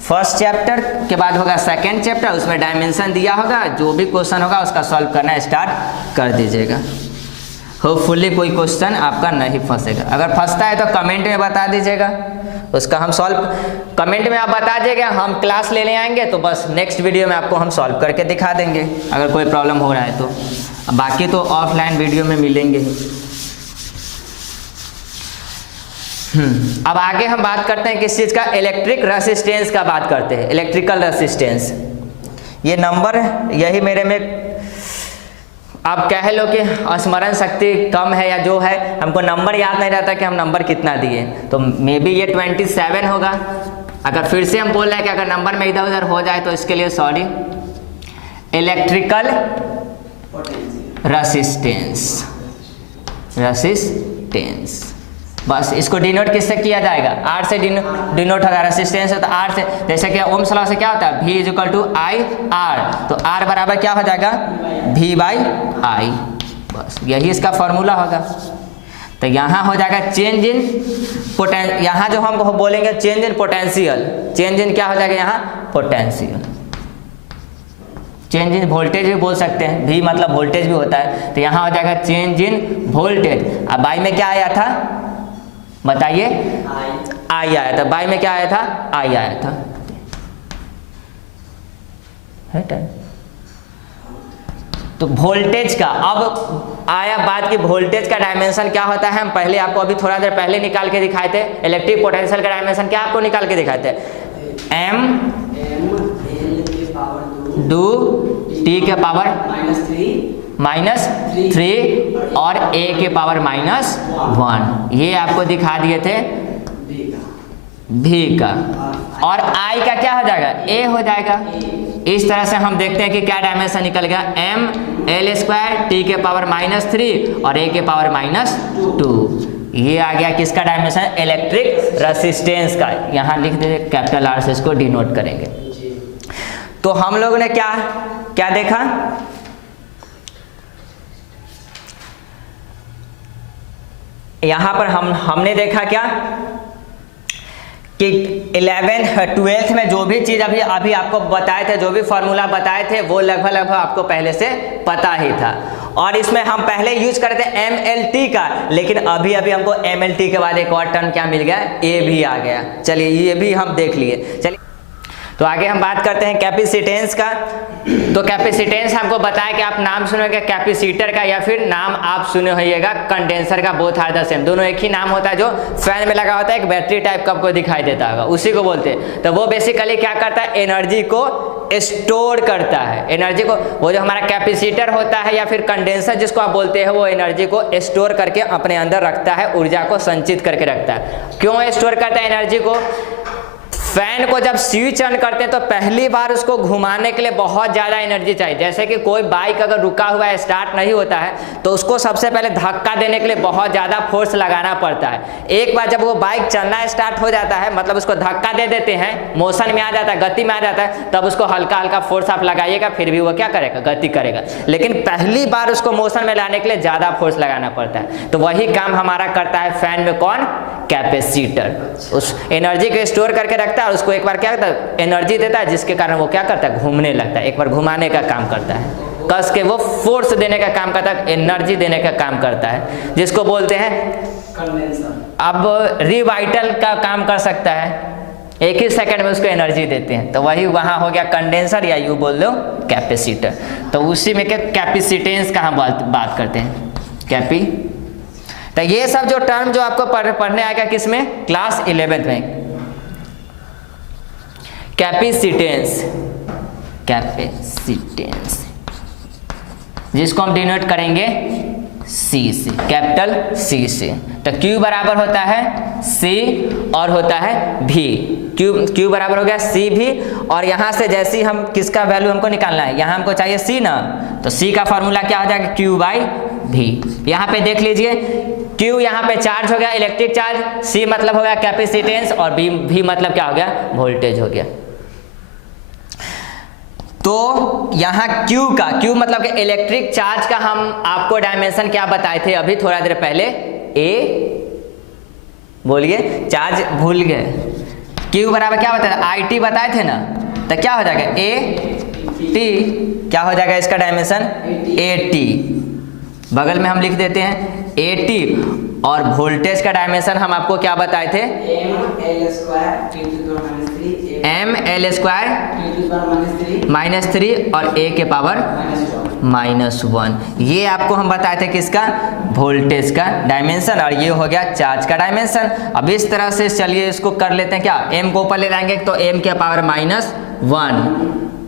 फर्स्ट चैप्टर के बाद होगा सेकंड चैप्टर, उसमें डायमेंशन दिया होगा, जो भी क्वेश्चन होगा उसका सॉल्व करना स्टार्ट कर दीजिएगा। होपफुली कोई क्वेश्चन आपका नहीं फंसेगा, अगर फंसता है तो कमेंट में बता दीजिएगा, उसका हम सॉल्व कमेंट में आप बता दीजिएगा, हम क्लास लेने आएंगे तो बस नेक्स्ट वीडियो में आपको हम सॉल्व करके दिखा देंगे अगर कोई प्रॉब्लम हो रहा है तो, बाकी तो ऑफलाइन वीडियो में मिलेंगे ही। अब आगे हम बात करते हैं किस चीज़ का, इलेक्ट्रिक रेसिस्टेंस का बात करते हैं, इलेक्ट्रिकल रेसिस्टेंस। ये नंबर यही मेरे में आप कह लो कि स्मरण शक्ति कम है या जो है, हमको नंबर याद नहीं रहता कि हम नंबर कितना दिए, तो मे बी ये 27 होगा। अगर फिर से हम बोल रहे हैं कि अगर नंबर में इधर उधर हो जाए तो इसके लिए सॉरी। इलेक्ट्रिकल रेसिस्टेंस, रेसिस्टेंस बस इसको डिनोट किससे किया जाएगा, आर से डिनोट होगा। रेसिस्टेंस है तो आर से, जैसे कि ओम्स लॉ से क्या होता है, V equal to I R, तो आर बराबर क्या हो जाएगा, V बाई आई, बस यही इसका फॉर्मूला होगा। तो यहाँ हो जाएगा चेंज इन पोटेंशियल, यहाँ जो हम बोलेंगे change in potential, change in क्या हो जाएगा यहाँ, पोटेंशियल। चेंज इन वोल्टेज भी बोल सकते हैं, V मतलब वोल्टेज भी होता है, तो यहाँ हो जाएगा चेंज इन वोल्टेज। अब बाई में क्या आया था बताइए, आई आया था, बाई में क्या आया था, आई आया था, है टाइम। तो वोल्टेज का अब आया बात कि वोल्टेज का डायमेंशन क्या होता है। हम पहले आपको अभी थोड़ा देर पहले निकाल के दिखाए थे, इलेक्ट्रिक पोटेंशियल का डायमेंशन क्या आपको निकाल के दिखाए थे, m डू टी के पावर -3 और a के पावर -1, ये आपको दिखा दिए थे v का, और i का क्या हो जाएगा, a हो जाएगा। इस तरह से हम देखते हैं कि क्या डायमेंशन निकल गया, m l स्क्वायर t के पावर -3 और a के पावर -2, ये आ गया किसका डायमेंशन, इलेक्ट्रिक रेसिस्टेंस का। यहाँ लिख दीजिए कैपिटल R से इसको डिनोट करेंगे। तो हम लोगों ने क्या क्या देखा, यहाँ पर हमने देखा क्या कि 11th-12th में जो भी चीज़ अभी आपको बताए थे, जो भी फॉर्मूला बताए थे वो लगभग आपको पहले से पता ही था। और इसमें हम पहले यूज करते थे MLT का, लेकिन अभी हमको MLT के बाद एक और टर्म क्या मिल गया, A भी आ गया। चलिए ये भी हम देख लिए। चलिए तो आगे हम बात करते हैं कैपेसिटेंस का। तो कैपेसिटेंस हमको बताया कि आप नाम सुनेंगे कैपेसिटर का या फिर नाम आप सुने होइएगा कंडेंसर का, बोथ आर द सेम, दोनों एक ही नाम होता है। जो फैन में लगा होता है एक बैटरी टाइप का आपको दिखाई देता होगा, उसी को बोलते हैं। तो वो बेसिकली क्या करता है, एनर्जी को स्टोर करता है, एनर्जी को, वो जो हमारा कैपेसिटर होता है या फिर कंडेंसर जिसको आप बोलते हैं, वो एनर्जी को स्टोर करके अपने अंदर रखता है, ऊर्जा को संचित करके रखता है। क्यों स्टोर करता है एनर्जी को, फैन को जब स्विच ऑन करते हैं तो पहली बार उसको घुमाने के लिए बहुत ज़्यादा एनर्जी चाहिए। जैसे कि कोई बाइक अगर रुका हुआ है, स्टार्ट नहीं होता है, तो उसको सबसे पहले धक्का देने के लिए बहुत ज़्यादा फोर्स लगाना पड़ता है। एक बार जब वो बाइक चलना स्टार्ट हो जाता है, मतलब उसको धक्का दे देते हैं, मोशन में आ जाता है, गति में आ जाता है, तब उसको हल्का हल्का फोर्स आप लगाइएगा, फिर भी वो क्या करेगा, गति करेगा। लेकिन पहली बार उसको मोशन में लाने के लिए ज़्यादा फोर्स लगाना पड़ता है। तो वही काम हमारा करता है फैन में कौन, कैपेसिटर। उस एनर्जी को स्टोर करके रखता है और उसको एक बार क्या करता है, एनर्जी देता है, जिसके कारण वो क्या करता है, घूमने लगता है, एक बार घुमाने का काम करता है, कस के वो फोर्स देने का काम करता है, एनर्जी देने का काम करता है, जिसको बोलते हैं कंडेंसर। अब रिवाइटल का काम कर सकता है, एक ही सेकंड में उसको एनर्जी देते हैं, तो वही वहाँ हो गया कंडेंसर या यूँ बोल दो कैपेसिटर। तो उसी में क्या कैपेसिटेंस का हम बात करते हैं, कैपी। तो ये सब जो टर्म जो आपको पढ़ने आएगा किसमें, क्लास 11th में, कैपेसिटेंस, कैपेसिटेंस जिसको हम डिनोट करेंगे C से, कैपिटल C से। तो Q बराबर होता है C और होता है V, Q बराबर हो गया C भी। और यहाँ से जैसे ही हम किसका वैल्यू हमको निकालना है, यहाँ हमको चाहिए C ना, तो C का फॉर्मूला क्या हो जाएगा, Q बाई V। यहाँ पे देख लीजिए, Q यहाँ पे चार्ज हो गया, इलेक्ट्रिक चार्ज, C मतलब हो गया कैपेसिटेंस और V मतलब क्या हो गया, वोल्टेज हो गया। तो यहाँ Q मतलब कि इलेक्ट्रिक चार्ज का हम आपको डायमेंशन क्या बताए थे अभी थोड़ा देर पहले, A, बोलिए, चार्ज भूल गए, Q बराबर क्या बताया, IT बताए थे ना, तो क्या हो जाएगा, AT, क्या हो जाएगा इसका डायमेंशन, AT, बगल में हम लिख देते हैं AT। और वोल्टेज का डायमेंशन हम आपको क्या बताए थे, ML स्क्वायर -3 और A के पावर -1। ये आपको हम बताए थे किसका, वोल्टेज का डायमेंशन, और ये हो गया चार्ज का डायमेंशन। अब इस तरह से चलिए इसको कर लेते हैं, क्या m को ऊपर ले जाएंगे तो m के पावर -1,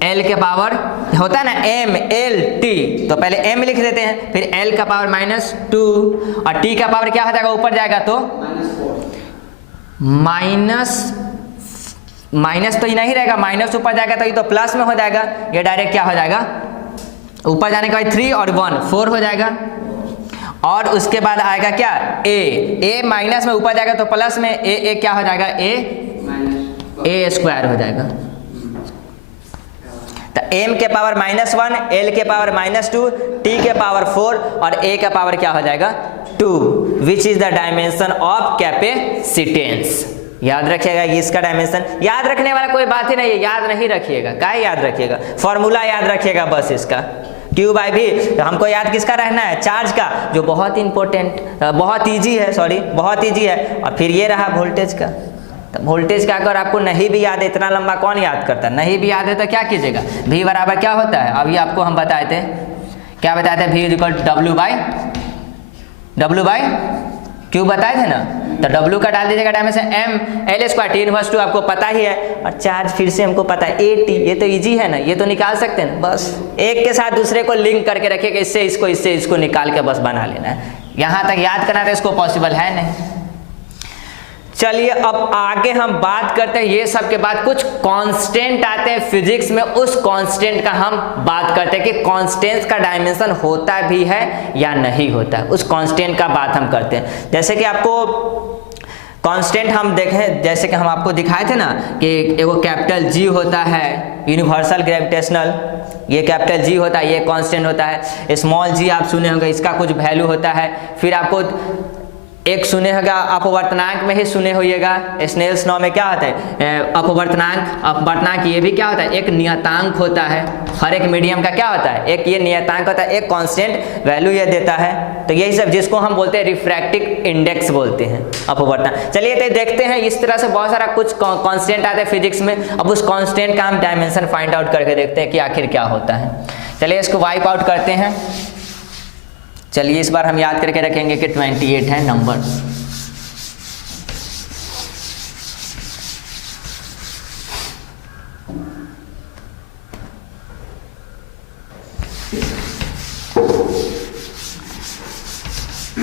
l के पावर होता है ना m l t, तो पहले m लिख देते हैं, फिर l का पावर -2 और t का पावर क्या हो जाएगा, ऊपर जाएगा तो माइनस तो ये नहीं रहेगा, माइनस ऊपर जाएगा तो ये तो प्लस में हो जाएगा, ये डायरेक्ट क्या हो जाएगा, ऊपर जाने के बाद 3 और 1 4 हो जाएगा। और उसके बाद आएगा क्या a माइनस में ऊपर जाएगा तो प्लस में a क्या हो जाएगा, a स्क्वायर हो जाएगा। तो m के पावर -1, l के पावर -2, t के पावर 4 और a का पावर क्या हो जाएगा 2, which is the dimension of capacitance. याद रखिएगा इसका डायमेंशन, याद रखने वाला कोई बात ही नहीं है, याद नहीं रखिएगा, क्या याद रखिएगा, फॉर्मूला याद रखिएगा बस इसका, Q बाई V। तो हमको याद किसका रहना है, चार्ज का, जो बहुत इंपॉर्टेंट, बहुत ईजी है, और फिर ये रहा वोल्टेज का। तो वोल्टेज का अगर आपको नहीं भी याद है, इतना लंबा कौन याद करता है, नहीं भी याद है तो क्या कीजिएगा, V बराबर क्या होता है, अभी आपको हम बताए थे, क्या बताए थे, V equal W by Q बताए थे ना। तो W का डाल दीजिएगा dimension m l square, t inverse 2 आपको पता ही है, और चार्ज फिर से हमको पता है AT, ये तो इजी है ना, ये तो निकाल सकते हैं, बस एक के साथ दूसरे को लिंक करके रखिएगा, इससे इसको निकाल के बस बना लेना है। यहाँ तक याद करना तो इसको पॉसिबल है नहीं। चलिए अब आगे हम बात करते हैं, ये सब के बाद कुछ कांस्टेंट आते हैं फिजिक्स में, उस कांस्टेंट का हम बात करते हैं कि कांस्टेंट का डायमेंशन होता भी है या नहीं होता, उस कांस्टेंट का बात हम करते हैं। जैसे कि आपको कांस्टेंट हम देखें, जैसे कि हम आपको दिखाए थे ना कि एगो कैपिटल G होता है, यूनिवर्सल ग्रेविटेशनल, ये कैपिटल G होता है, ये कांस्टेंट होता है। स्मॉल g आप सुने होंगे, इसका कुछ वैल्यू होता है। फिर आपको एक सुने होगा, अपवर्तनांक में ही सुने होइएगा, स्नेल्स लॉ में क्या होता है, अपवर्तनांक ये भी क्या होता है, एक नियतांक होता है। हर एक मीडियम का क्या होता है, एक ये नियतांक होता है, एक कांस्टेंट वैल्यू ये देता है। तो यही सब जिसको हम बोलते हैं रिफ्रैक्टिव इंडेक्स बोलते हैं, अपवर्तनांक। चलिए तो देखते हैं, इस तरह से बहुत सारा कुछ कांस्टेंट आते हैं फिजिक्स में। अब उस कांस्टेंट का हम डायमेंशन फाइंड आउट करके देखते हैं कि आखिर क्या होता है। चलिए इसको वाइप आउट करते हैं। चलिए इस बार हम याद करके रखेंगे कि 28 है नंबर।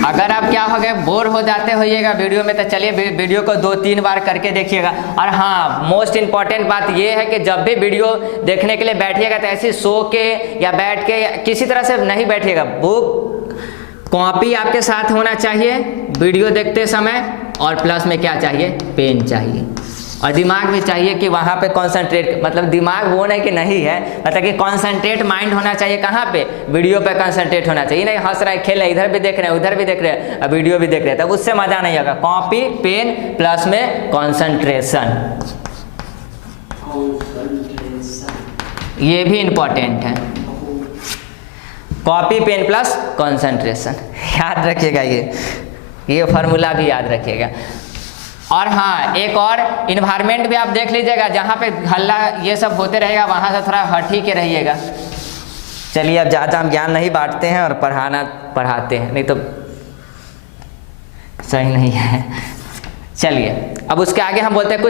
अगर आप क्या हो गए, बोर हो जाते होइएगा वीडियो में, तो चलिए वीडियो को 2-3 बार करके देखिएगा। और हाँ, मोस्ट इंपॉर्टेंट बात यह है कि जब भी वीडियो देखने के लिए बैठिएगा तो ऐसे सो के या बैठ के या किसी तरह से नहीं बैठिएगा, बुक कॉपी आपके साथ होना चाहिए वीडियो देखते समय, और प्लस में क्या चाहिए, पेन चाहिए, और दिमाग भी चाहिए कि वहाँ पे कंसंट्रेट, मतलब दिमाग वो नहीं कि नहीं है, मतलब कि कंसंट्रेट माइंड होना चाहिए। कहाँ पे, वीडियो पे कंसंट्रेट होना चाहिए, नहीं हंस रहा है, खेल रहे, इधर भी देख रहे हैं, उधर भी देख रहे हैं, अब वीडियो भी देख रहे हैं, तब उससे मजा नहीं आएगा। कॉपी पेन प्लस में कंसंट्रेशन, ये भी इंपॉर्टेंट है। कॉपी पेन प्लस कंसंट्रेशन, याद रखिएगा, ये फार्मूला भी याद रखिएगा। और हाँ, एक और इन्वायरमेंट भी आप देख लीजिएगा, जहाँ पे हल्ला ये सब होते रहेगा वहाँ से थोड़ा हट ही के रहिएगा। चलिए अब ज़्यादा हम ज्ञान नहीं बांटते हैं और पढ़ाते हैं, नहीं तो सही नहीं है। चलिए अब उसके आगे हम बोलते हैं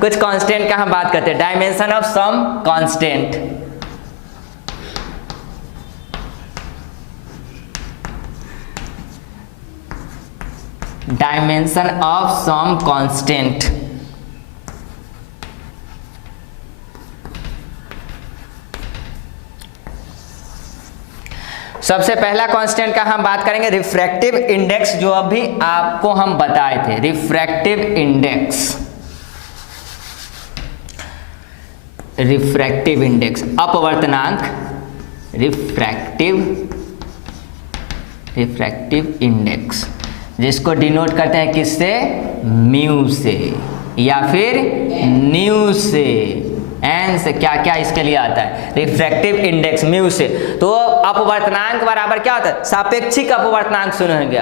कुछ कांस्टेंट का हम बात करते हैं, dimension of some constant. Dimension of some constant. सबसे पहला कांस्टेंट का हम बात करेंगे रिफ्रैक्टिव इंडेक्स, जो अभी आपको हम बताए थे, रिफ्रैक्टिव इंडेक्स। रिफ्रैक्टिव इंडेक्स अपवर्तनांक, रिफ्रैक्टिव इंडेक्स, जिसको डिनोट करते हैं किससे, म्यू से या फिर न्यू से, एन से, क्या क्या इसके लिए आता है, रिफ्रैक्टिव इंडेक्स म्यू से। तो अपवर्तनांक बराबर क्या होता है, सापेक्षिक अपवर्तनांक सुने होंगे,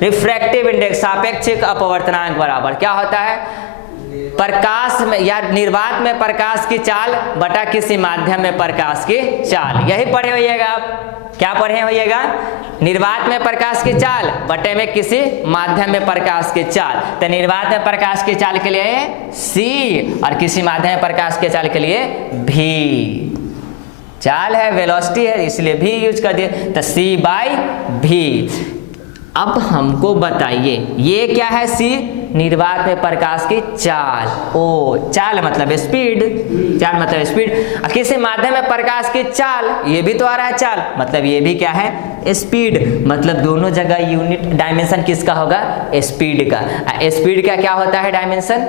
रिफ्रैक्टिव इंडेक्स सापेक्षिक अपवर्तनांक बराबर क्या होता है, प्रकाश में या निर्वात में प्रकाश की चाल बटा किसी माध्यम में प्रकाश की चाल। यही पढ़े होइएगा आप। क्या पढ़े होइएगा? निर्वात में प्रकाश की चाल बटे में किसी माध्यम में प्रकाश की चाल। तो निर्वात में प्रकाश की चाल के लिए c और किसी माध्यम में प्रकाश की चाल के लिए v। चाल है, वेलोसिटी है, इसलिए v यूज कर दिए, तो c/v। अब हमको बताइए ये क्या है? c निर्वात में प्रकाश की चाल। ओ, चाल मतलब स्पीड, चाल मतलब स्पीड। किसी माध्यम में प्रकाश की चाल, ये भी तो आ रहा है चाल, मतलब ये भी क्या है? स्पीड। मतलब दोनों जगह यूनिट डायमेंशन किसका होगा? स्पीड का। स्पीड का क्या होता है डायमेंशन?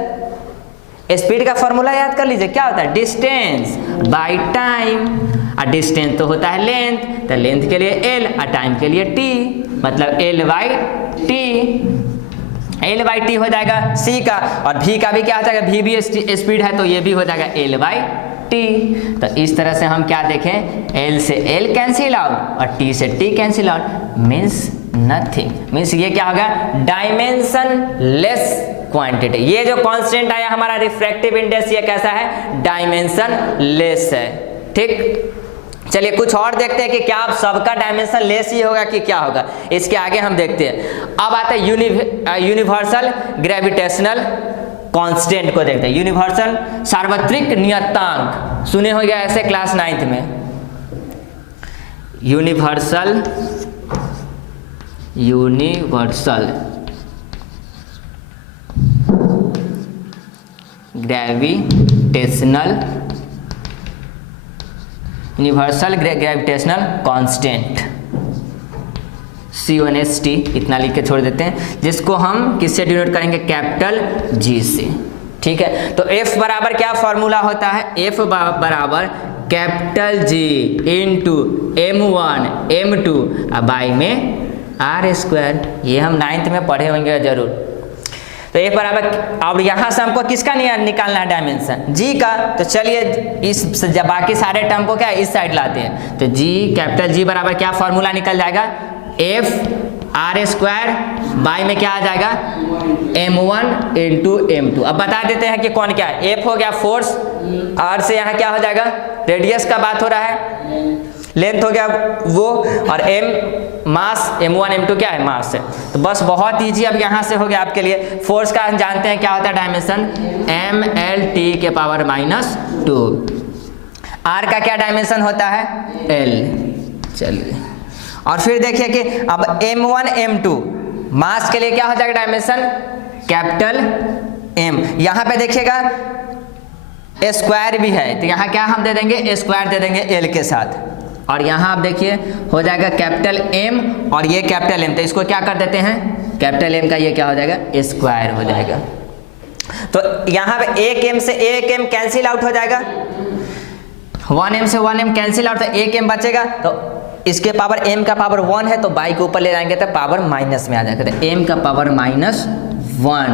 स्पीड का फॉर्मूला याद कर लीजिए, क्या होता है? Distance by time. और डिस्टेंस तो होता है लेंथ, तो लेंथ के लिए l और टाइम के लिए t, मतलब l/t। l/t हो जाएगा c का, और v का भी क्या हो जाएगा? v भी स्पीड है, तो ये भी हो जाएगा l/t। तो इस तरह से हम क्या देखें? l से l कैंसिल आउट और t से t cancel out, means nothing. Means ये क्या होगा? Dimension less quantity. ये जो कांस्टेंट आया हमारा रिफ्रैक्टिव इंडेक्स, ये कैसा है? डायमेंशन लेस है। ठीक, चलिए कुछ और देखते हैं कि क्या अब सबका डायमेंशन लेस ही होगा कि क्या होगा। इसके आगे हम देखते हैं। अब आता है यूनिवर्सल ग्रेविटेशनल कांस्टेंट को देखते हैं। यूनिवर्सल सार्वत्रिक नियतांक, सुने हो गया ऐसे क्लास 9th में। यूनिवर्सल ग्रेविटेशनल कांस्टेंट, C1ST, इतना लिख के छोड़ देते हैं, जिसको हम किससे डिनोट करेंगे? कैपिटल G से। ठीक है, तो F बराबर क्या फॉर्मूला होता है? F बराबर capital G into M1 M2 by में R²। ये हम 9th में पढ़े होंगे जरूर। तो F बराबर, अब यहाँ से हमको किसका निकालना है डायमेंशन? G का। तो चलिए इस बाकी सारे टर्म को क्या इस साइड लाते हैं, तो G कैपिटल G बराबर क्या फॉर्मूला निकल जाएगा? F R² बाई में क्या आ जाएगा? M1 into M2। अब बता देते हैं कि कौन क्या है। F हो गया फोर्स, R से यहाँ क्या हो जाएगा? रेडियस का बात हो रहा है, लेंथ हो गया वो, और M मास, M1 M2 क्या है? मास है। तो बस बहुत ईजी अब यहाँ से हो गया आपके लिए। फोर्स का हम जानते हैं क्या होता है डायमेंशन? mLT के पावर -2। R का क्या डायमेंशन होता है? L। चलिए, और फिर देखिए कि अब M1 M2 मास के लिए क्या हो जाएगा डायमेंशन? Capital M। यहाँ पे देखिएगा स्क्वायर भी है, तो यहाँ क्या हम दे देंगे? स्क्वायर दे देंगे L के साथ। और यहाँ आप देखिए हो जाएगा कैपिटल M और ये कैपिटल M, तो इसको क्या कर देते हैं? कैपिटल M का ये क्या हो जाएगा? स्क्वायर हो जाएगा। तो यहाँ पे एक M से एक M कैंसिल आउट हो जाएगा, 1M से 1M कैंसिल आउट, तो एक M बचेगा। तो इसके पावर M का पावर 1 है, तो बाई को ऊपर ले जाएंगे तो पावर माइनस में आ जाएगा, तो M का पावर -1,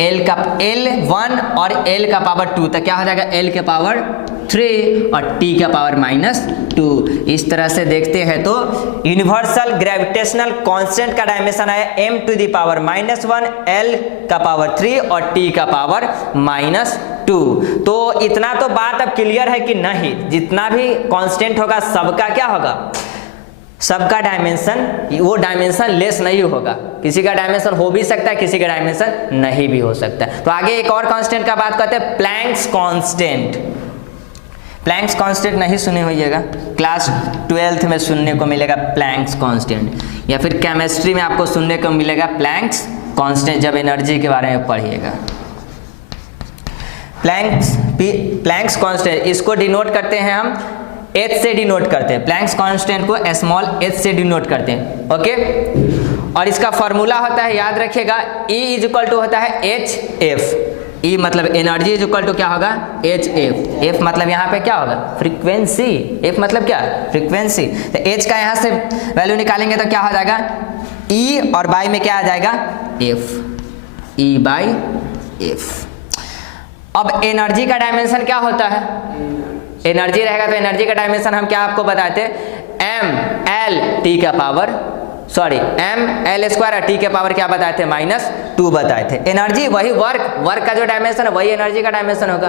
L का L1 और L का पावर 2, तो क्या हो जाएगा? L के पावर 3 और T का पावर -2। इस तरह से देखते हैं तो यूनिवर्सल ग्रेविटेशनल कांस्टेंट का डायमेंशन है m⁻⁻1, L का पावर 3 और T का पावर -2। तो इतना तो बात अब क्लियर है कि नहीं, जितना भी कांस्टेंट होगा सबका क्या होगा? सबका डायमेंशन, वो डायमेंशन लेस नहीं होगा। किसी का डायमेंशन हो भी सकता है, किसी का डायमेंशन नहीं भी हो सकता है। तो आगे एक और कांस्टेंट का बात करते हैं, प्लैंक्स कांस्टेंट। प्लैंक्स कांस्टेंट नहीं सुने होइएगा, क्लास 12th में सुनने को मिलेगा प्लैंक्स कांस्टेंट, या फिर केमिस्ट्री में आपको सुनने को मिलेगा प्लैंक्स कांस्टेंट, जब एनर्जी के बारे में पढ़िएगा। प्लैंक्स कांस्टेंट, इसको डिनोट करते हैं हम H से डिनोट करते हैं। प्लैंक्स कांस्टेंट को स्मॉल h से डिनोट करते हैं, ओके। और इसका फॉर्मूला होता है, याद रखिएगा, E इक्वल टू होता है HF। E मतलब एनर्जी इक्वल टू क्या होगा? HF। F मतलब यहाँ पे क्या होगा? फ्रीक्वेंसी। F मतलब क्या? फ्रीक्वेंसी। तो H का यहाँ से वैल्यू निकालेंगे तो क्या हो जाएगा? E और बाई में क्या आ जाएगा? F। E/F। अब एनर्जी का डायमेंशन क्या होता है? एनर्जी रहेगा तो एनर्जी का डायमेंशन हम क्या आपको बताते हैं? mLT का पावर सॉरी ml² और t के पावर क्या बताए थे -2 बताए थे। एनर्जी वही वर्क का जो डायमेंशन है वही एनर्जी का डायमेंशन होगा।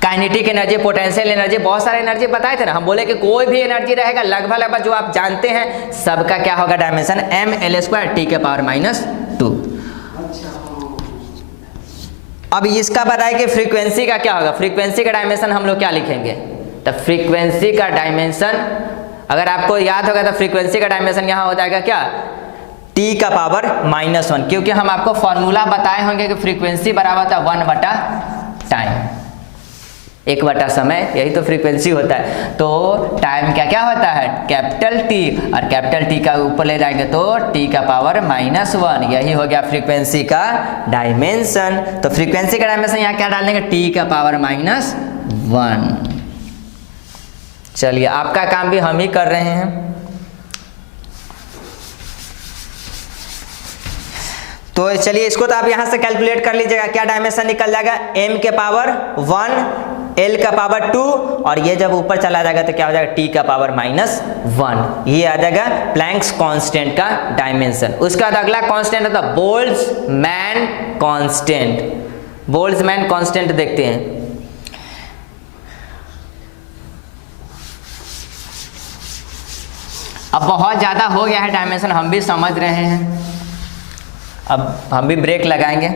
काइनेटिक एनर्जी, पोटेंशियल एनर्जी, बहुत सारे एनर्जी बताए थे ना। हम बोले कि कोई भी एनर्जी रहेगा लगभग जो आप जानते हैं सबका क्या होगा डायमेंशन ml² t के पावर -2। अब इसका बताए कि फ्रीक्वेंसी का क्या होगा। फ्रीक्वेंसी का डायमेंशन हम लोग क्या लिखेंगे, तो फ्रीक्वेंसी का डायमेंशन अगर आपको याद होगा तो फ्रीक्वेंसी का डायमेंशन यहाँ हो जाएगा क्या, t का पावर -1, क्योंकि हम आपको फॉर्मूला बताए होंगे कि फ्रीक्वेंसी बराबर था 1/टाइम, 1 समय, यही तो फ्रीक्वेंसी होता है। तो टाइम क्या होता है कैपिटल T, और कैपिटल T का ऊपर ले जाएंगे तो t का पावर -1, यही हो गया फ्रीक्वेंसी का डायमेंशन। तो फ्रीक्वेंसी का डायमेंशन यहाँ क्या डाल देंगे, t का पावर -1। चलिए आपका काम भी हम ही कर रहे हैं। तो चलिए इसको तो आप यहाँ से कैलकुलेट कर लीजिएगा, क्या डायमेंशन निकल जाएगा m के पावर 1, l का पावर 2, और ये जब ऊपर चला जाएगा तो क्या हो जाएगा t का पावर -1। ये आ जाएगा प्लैंक्स कांस्टेंट का डायमेंशन। उसके बाद अगला कांस्टेंट होता है बोल्ट्जमैन कांस्टेंट। बोल्ट्जमैन कांस्टेंट देखते हैं। अब बहुत ज़्यादा हो गया है डायमेंशन, हम भी समझ रहे हैं, अब हम भी ब्रेक लगाएंगे।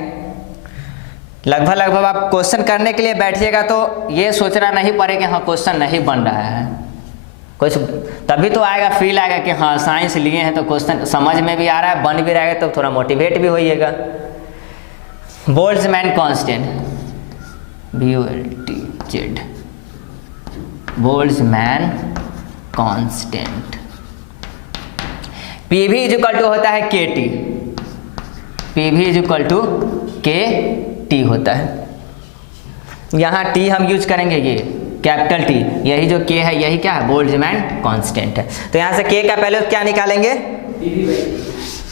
लगभग आप क्वेश्चन करने के लिए बैठिएगा तो ये सोचना नहीं पड़े कि हाँ क्वेश्चन नहीं बन रहा है, कुछ तभी तो आएगा, फील आएगा कि हाँ साइंस लिए हैं तो क्वेश्चन समझ में भी आ रहा है, बन भी रहेगा तो थोड़ा मोटिवेट भी होइएगा। Boltzmann constant BOLTZ, Boltzmann constant PV equal to होता है KT, PV equal to KT होता है। यहाँ T हम यूज करेंगे ये कैपिटल T, यही जो K है यही क्या है बोल्ट्जमैन कांस्टेंट है। तो यहाँ से K का पहले क्या निकालेंगे,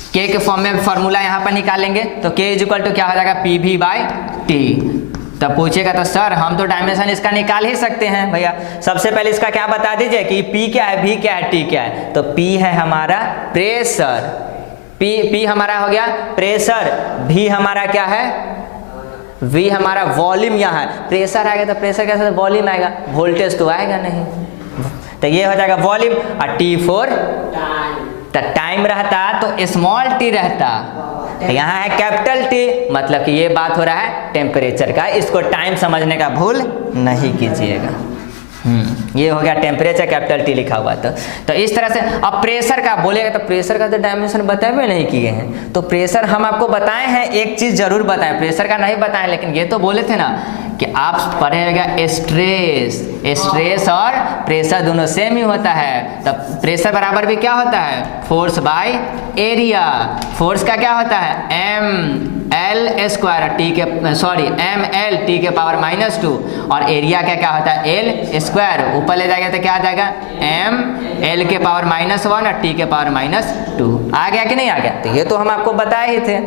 K के फॉर्म में फॉर्मूला यहाँ पर निकालेंगे तो K इक्वल टू क्या हो जाएगा PV/T। तब पूछेगा तो सर हम तो डायमेंशन इसका निकाल ही सकते हैं भैया। सबसे पहले इसका क्या बता दीजिए कि P क्या है, V क्या है, T क्या है। तो P है हमारा प्रेशर, P हमारा हो गया प्रेशर, V हमारा क्या है, V हमारा वॉल्यूम। यहाँ है प्रेशर आएगा तो प्रेशर कैसे वॉल्यूम आएगा, वोल्टेज तो आएगा नहीं, तो ये हो जाएगा वॉल्यूम। और T फोर टाइम रहता तो स्मॉल t रहता, तो यहाँ है कैपिटल T, मतलब कि ये बात हो रहा है टेम्परेचर का। इसको टाइम समझने का भूल नहीं कीजिएगा। ये हो गया टेम्परेचर, कैपिटल T लिखा हुआ। तो इस तरह से अब प्रेशर का बोलेगा तो प्रेशर का तो डायमेंशन बताए हुए नहीं किए हैं, तो प्रेशर हम आपको बताए हैं, एक चीज जरूर बताएं, प्रेशर का नहीं बताएं, लेकिन ये तो बोले थे ना कि आप पढ़ेगा स्ट्रेस और प्रेशर दोनों सेम ही होता है। तब प्रेशर बराबर भी क्या होता है फोर्स बाय एरिया। फोर्स का क्या होता है ml² ml t के पावर -2, और एरिया का क्या होता है l², ऊपर ले जाएगा तो क्या आ जाएगा ml के पावर -1 और t के पावर -2। आ गया कि नहीं आ गया, तो ये तो हम आपको बताए ही थे।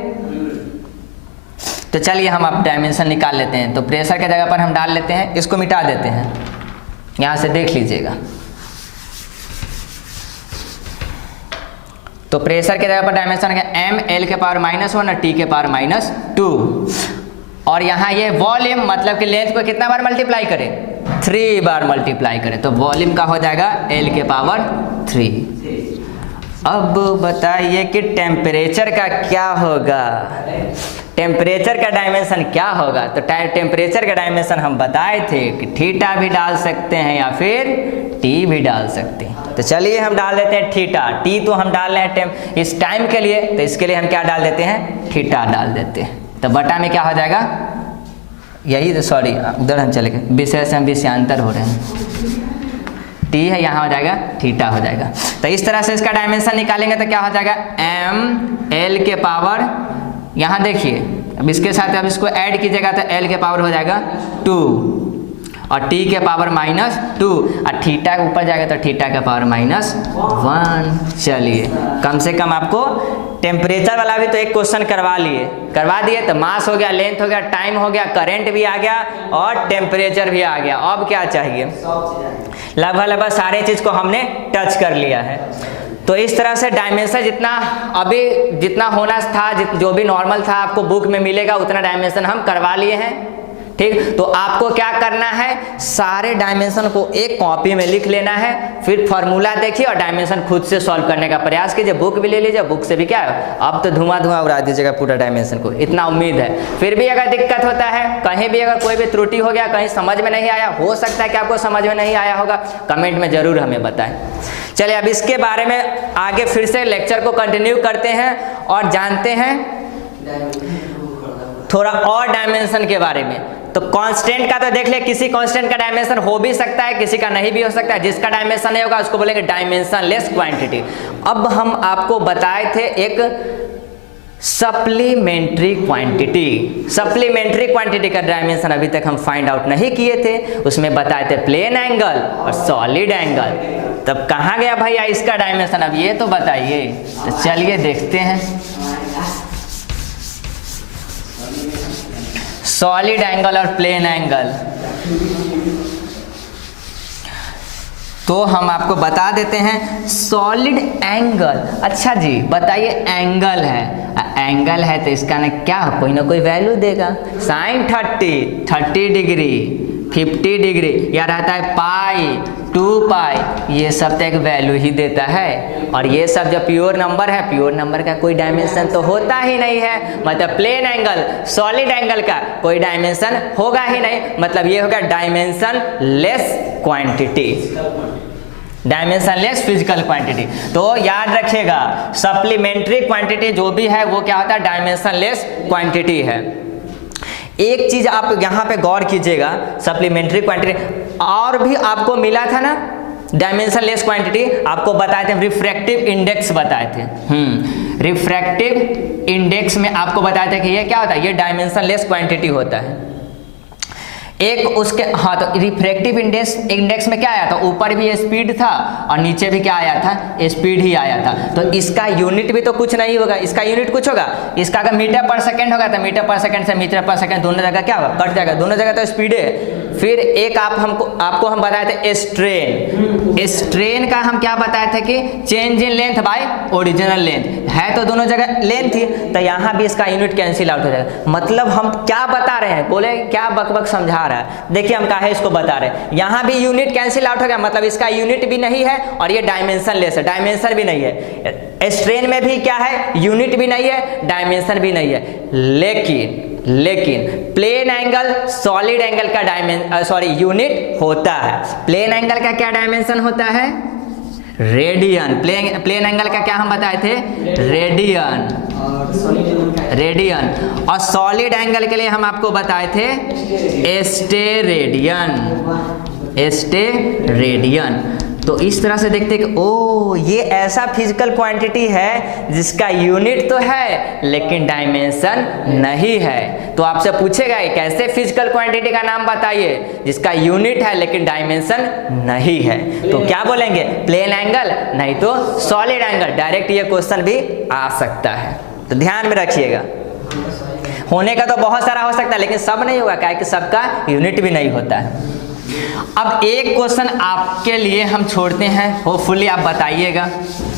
तो चलिए हम अब डायमेंशन निकाल लेते हैं। तो प्रेशर के जगह पर हम डाल लेते हैं, इसको मिटा देते हैं, यहाँ से देख लीजिएगा। तो प्रेशर के जगह पर डायमेंशन है ml के पावर -1 और t के पावर -2, और यहाँ ये वॉल्यूम मतलब कि लेंथ को कितना बार मल्टीप्लाई करें, 3 बार मल्टीप्लाई करें, तो वॉल्यूम का हो जाएगा l के पावर 3। अब बताइए कि टेम्परेचर का क्या होगा, टेम्परेचर का डायमेंशन क्या होगा। तो टेम्परेचर का डायमेंशन हम बताए थे कि थीटा भी डाल सकते हैं या फिर टी भी डाल सकते हैं। तो चलिए हम डाल देते हैं थीटा, टी तो हम डाल रहे हैं इस टाइम के लिए, तो इसके लिए हम क्या डाल देते हैं थीटा डाल देते हैं। तो बटा में क्या हो जाएगा, यही तो सॉरी उधर हम चले गए, विषय से हम विषयांतर हो रहे हैं, टी है यहाँ हो जाएगा थीटा हो जाएगा। तो इस तरह से इसका डायमेंशन निकालेंगे तो क्या हो जाएगा ml के पावर, यहाँ देखिए अब इसके साथ अब इसको ऐड कीजिएगा तो l के पावर हो जाएगा 2, और t के पावर -2 और थीटा के ऊपर जाएगा तो थीटा के पावर -1। चलिए कम से कम आपको टेम्परेचर वाला भी तो एक क्वेश्चन करवा दिए तो मास हो गया, लेंथ हो गया, टाइम हो गया, करंट भी आ गया और टेम्परेचर भी आ गया। अब क्या चाहिए? लगभग सारे चीज़ को हमने टच कर लिया है। तो इस तरह से डायमेंशन जितना होना था, जो भी नॉर्मल था आपको बुक में मिलेगा उतना डायमेंशन हम करवा लिए हैं। ठीक, तो आपको क्या करना है, सारे डायमेंशन को एक कॉपी में लिख लेना है, फिर फॉर्मूला देखिए और डायमेंशन खुद से सॉल्व करने का प्रयास कीजिए। बुक भी ले लीजिए, बुक से भी क्या है अब तो धुआं उड़ा दीजिएगा पूरा डायमेंशन को, इतना उम्मीद है। फिर भी अगर दिक्कत होता है, कहीं भी अगर कोई भी त्रुटि हो गया, कहीं समझ में नहीं आया, हो सकता है कि आपको समझ में नहीं आया होगा, कमेंट में जरूर हमें बताएं। चलिए अब इसके बारे में आगे फिर से लेक्चर को कंटिन्यू करते हैं और जानते हैं थोड़ा और डायमेंशन के बारे में। तो कांस्टेंट का तो देख ले, किसी कांस्टेंट का डायमेंशन हो भी सकता है, किसी का नहीं भी हो सकता है। जिसका डायमेंशन नहीं होगा उसको बोलेंगे डायमेंशन लेस क्वांटिटी। अब हम आपको बताए थे एक सप्लीमेंट्री क्वांटिटी का डायमेंशन अभी तक हम फाइंड आउट नहीं किए थे। उसमें बताए थे प्लेन एंगल और सॉलिड एंगल। तब कहाँ गया भैया इसका डायमेंशन, अब ये तो बताइए। तो चलिए देखते हैं सॉलिड एंगल और प्लेन एंगल। तो हम आपको बता देते हैं सॉलिड एंगल। अच्छा जी बताइए, एंगल है तो इसका कोई ना कोई वैल्यू देगा। साइन 30 डिग्री, 50 डिग्री, या रहता है पाई, 2 पाई, ये सब तो एक वैल्यू ही देता है। और ये सब जो प्योर नंबर है, प्योर नंबर का कोई डायमेंशन तो होता ही नहीं है। मतलब प्लेन एंगल, सॉलिड एंगल का कोई डायमेंशन होगा ही नहीं। मतलब ये होगा dimension less quantity, dimension less physical quantity. तो याद रखिएगा सप्लीमेंट्री क्वांटिटी जो भी है वो क्या होता है, डायमेंशन लेस क्वांटिटी है। एक चीज आप यहाँ पे गौर कीजिएगा, सप्लीमेंट्री क्वांटिटी और भी आपको मिला था ना डायमेंशन लेस क्वांटिटी, आपको बताए थे रिफ्रैक्टिव इंडेक्स बताए थे। रिफ्रैक्टिव इंडेक्स में आपको बताया था कि ये क्या होता है, ये डायमेंशन लेस क्वांटिटी होता है। एक उसके तो रिफ्रैक्टिव इंडेक्स में क्या आया था, ऊपर भी स्पीड था और नीचे भी क्या आया था, स्पीड ही आया था। तो इसका यूनिट भी तो कुछ नहीं होगा, इसका यूनिट कुछ होगा। इसका अगर मीटर पर सेकंड होगा तो मीटर पर सेकंड से मीटर पर सेकंड दोनों जगह क्या होगा, कट जाएगा, दोनों जगह तो स्पीड है। फिर एक आपको हम बताए थे स्ट्रेन का हम क्या बताए थे कि change in length bye original length है, तो दोनों जगह लेंथ थी, तो यहाँ भी इसका यूनिट कैंसिल आउट हो जाएगा। मतलब हम क्या बता रहे हैं, बोले क्या बकबक समझा रहा है, देखिए हम काहे इसको बता रहे हैं। यहाँ भी यूनिट कैंसिल आउट हो गया, मतलब इसका यूनिट भी नहीं है और ये डायमेंशन लेस है, डायमेंशन भी नहीं है। स्ट्रेन में भी क्या है, यूनिट भी नहीं है, डायमेंशन भी नहीं है। लेकिन प्लेन एंगल सॉलिड एंगल का यूनिट होता है। प्लेन एंगल का क्या डायमेंशन होता है, रेडियन। प्लेन एंगल का क्या हम बताए थे, रेडियन। और सॉलिड एंगल के लिए हम आपको बताए थे स्टेरेडियन। तो इस तरह से देखते हैं कि ओ ये ऐसा फिजिकल क्वांटिटी है जिसका यूनिट तो है लेकिन डायमेंशन नहीं है। तो आपसे पूछेगा कैसे फिजिकल क्वांटिटी का नाम बताइए जिसका यूनिट है लेकिन डायमेंशन नहीं है, तो क्या बोलेंगे, प्लेन एंगल, नहीं तो सॉलिड एंगल। डायरेक्ट ये क्वेश्चन भी आ सकता है, तो ध्यान में रखिएगा। होने का तो बहुत सारा हो सकता है लेकिन सब नहीं होगा, क्या कि सबका यूनिट भी नहीं होता है। अब एक क्वेश्चन आपके लिए हम छोड़ते हैं, होपफुली आप बताइएगा,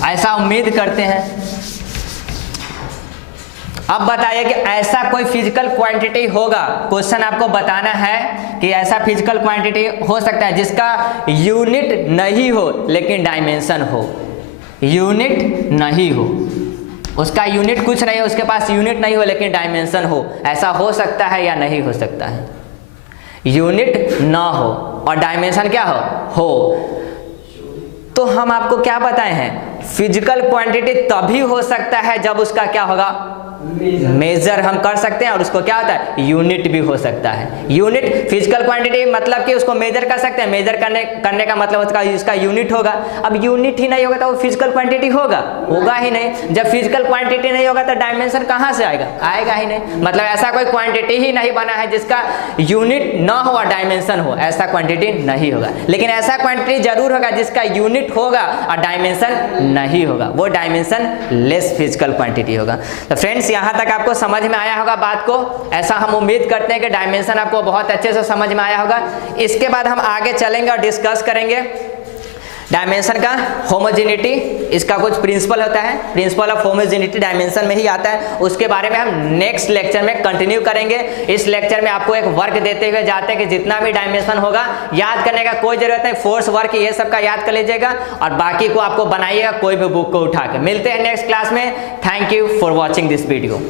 ऐसा उम्मीद करते हैं। अब बताइए कि ऐसा कोई फिजिकल क्वांटिटी होगा, क्वेश्चन आपको बताना है कि ऐसा फिजिकल क्वांटिटी हो सकता है जिसका यूनिट नहीं हो लेकिन डायमेंशन हो। यूनिट नहीं हो, उसका यूनिट कुछ नहीं है, उसके पास यूनिट नहीं हो लेकिन डायमेंशन हो, ऐसा हो सकता है या नहीं हो सकता है। यूनिट ना हो और डायमेंशन क्या हो। तो हम आपको क्या बताए हैं, फिजिकल क्वांटिटी तभी हो सकता है जब उसका क्या होगा, मेजर हम कर सकते हैं और उसको क्या होता है, यूनिट भी हो सकता है। यूनिट फिजिकल क्वांटिटी मतलब कि उसको मेजर कर सकते हैं, मेजर करने का मतलब उसका यूनिट होगा। अब यूनिट ही नहीं होगा तो वो फिजिकल क्वांटिटी होगा ही नहीं। जब फिजिकल क्वांटिटी नहीं होगा तो डायमेंशन कहाँ से आएगा ही नहीं। मतलब ऐसा कोई क्वांटिटी ही नहीं बना है जिसका यूनिट ना हो और डायमेंशन हो, ऐसा क्वांटिटी नहीं होगा। लेकिन ऐसा क्वांटिटी जरूर होगा जिसका यूनिट होगा और डायमेंशन नहीं होगा, वो डायमेंशन लेस फिजिकल क्वांटिटी होगा। तो फ्रेंड्स यहाँ तक आपको समझ में आया होगा बात को, ऐसा हम उम्मीद करते हैं कि डायमेंशन आपको बहुत अच्छे से समझ में आया होगा। इसके बाद हम आगे चलेंगे और डिस्कस करेंगे डायमेंशन का होमोजेनिटी। इसका कुछ प्रिंसिपल होता है, प्रिंसिपल ऑफ होमोजेनिटी डायमेंशन में ही आता है। उसके बारे में हम नेक्स्ट लेक्चर में कंटिन्यू करेंगे। इस लेक्चर में आपको एक वर्क देते हुए जाते हैं कि जितना भी डायमेंशन होगा याद करने का कोई जरूरत नहीं, फोर्स वर्क ये सब का याद कर लीजिएगा और बाकी को आपको बनाइएगा कोई भी बुक को उठा के। मिलते हैं नेक्स्ट क्लास में। Thank you for watching this video.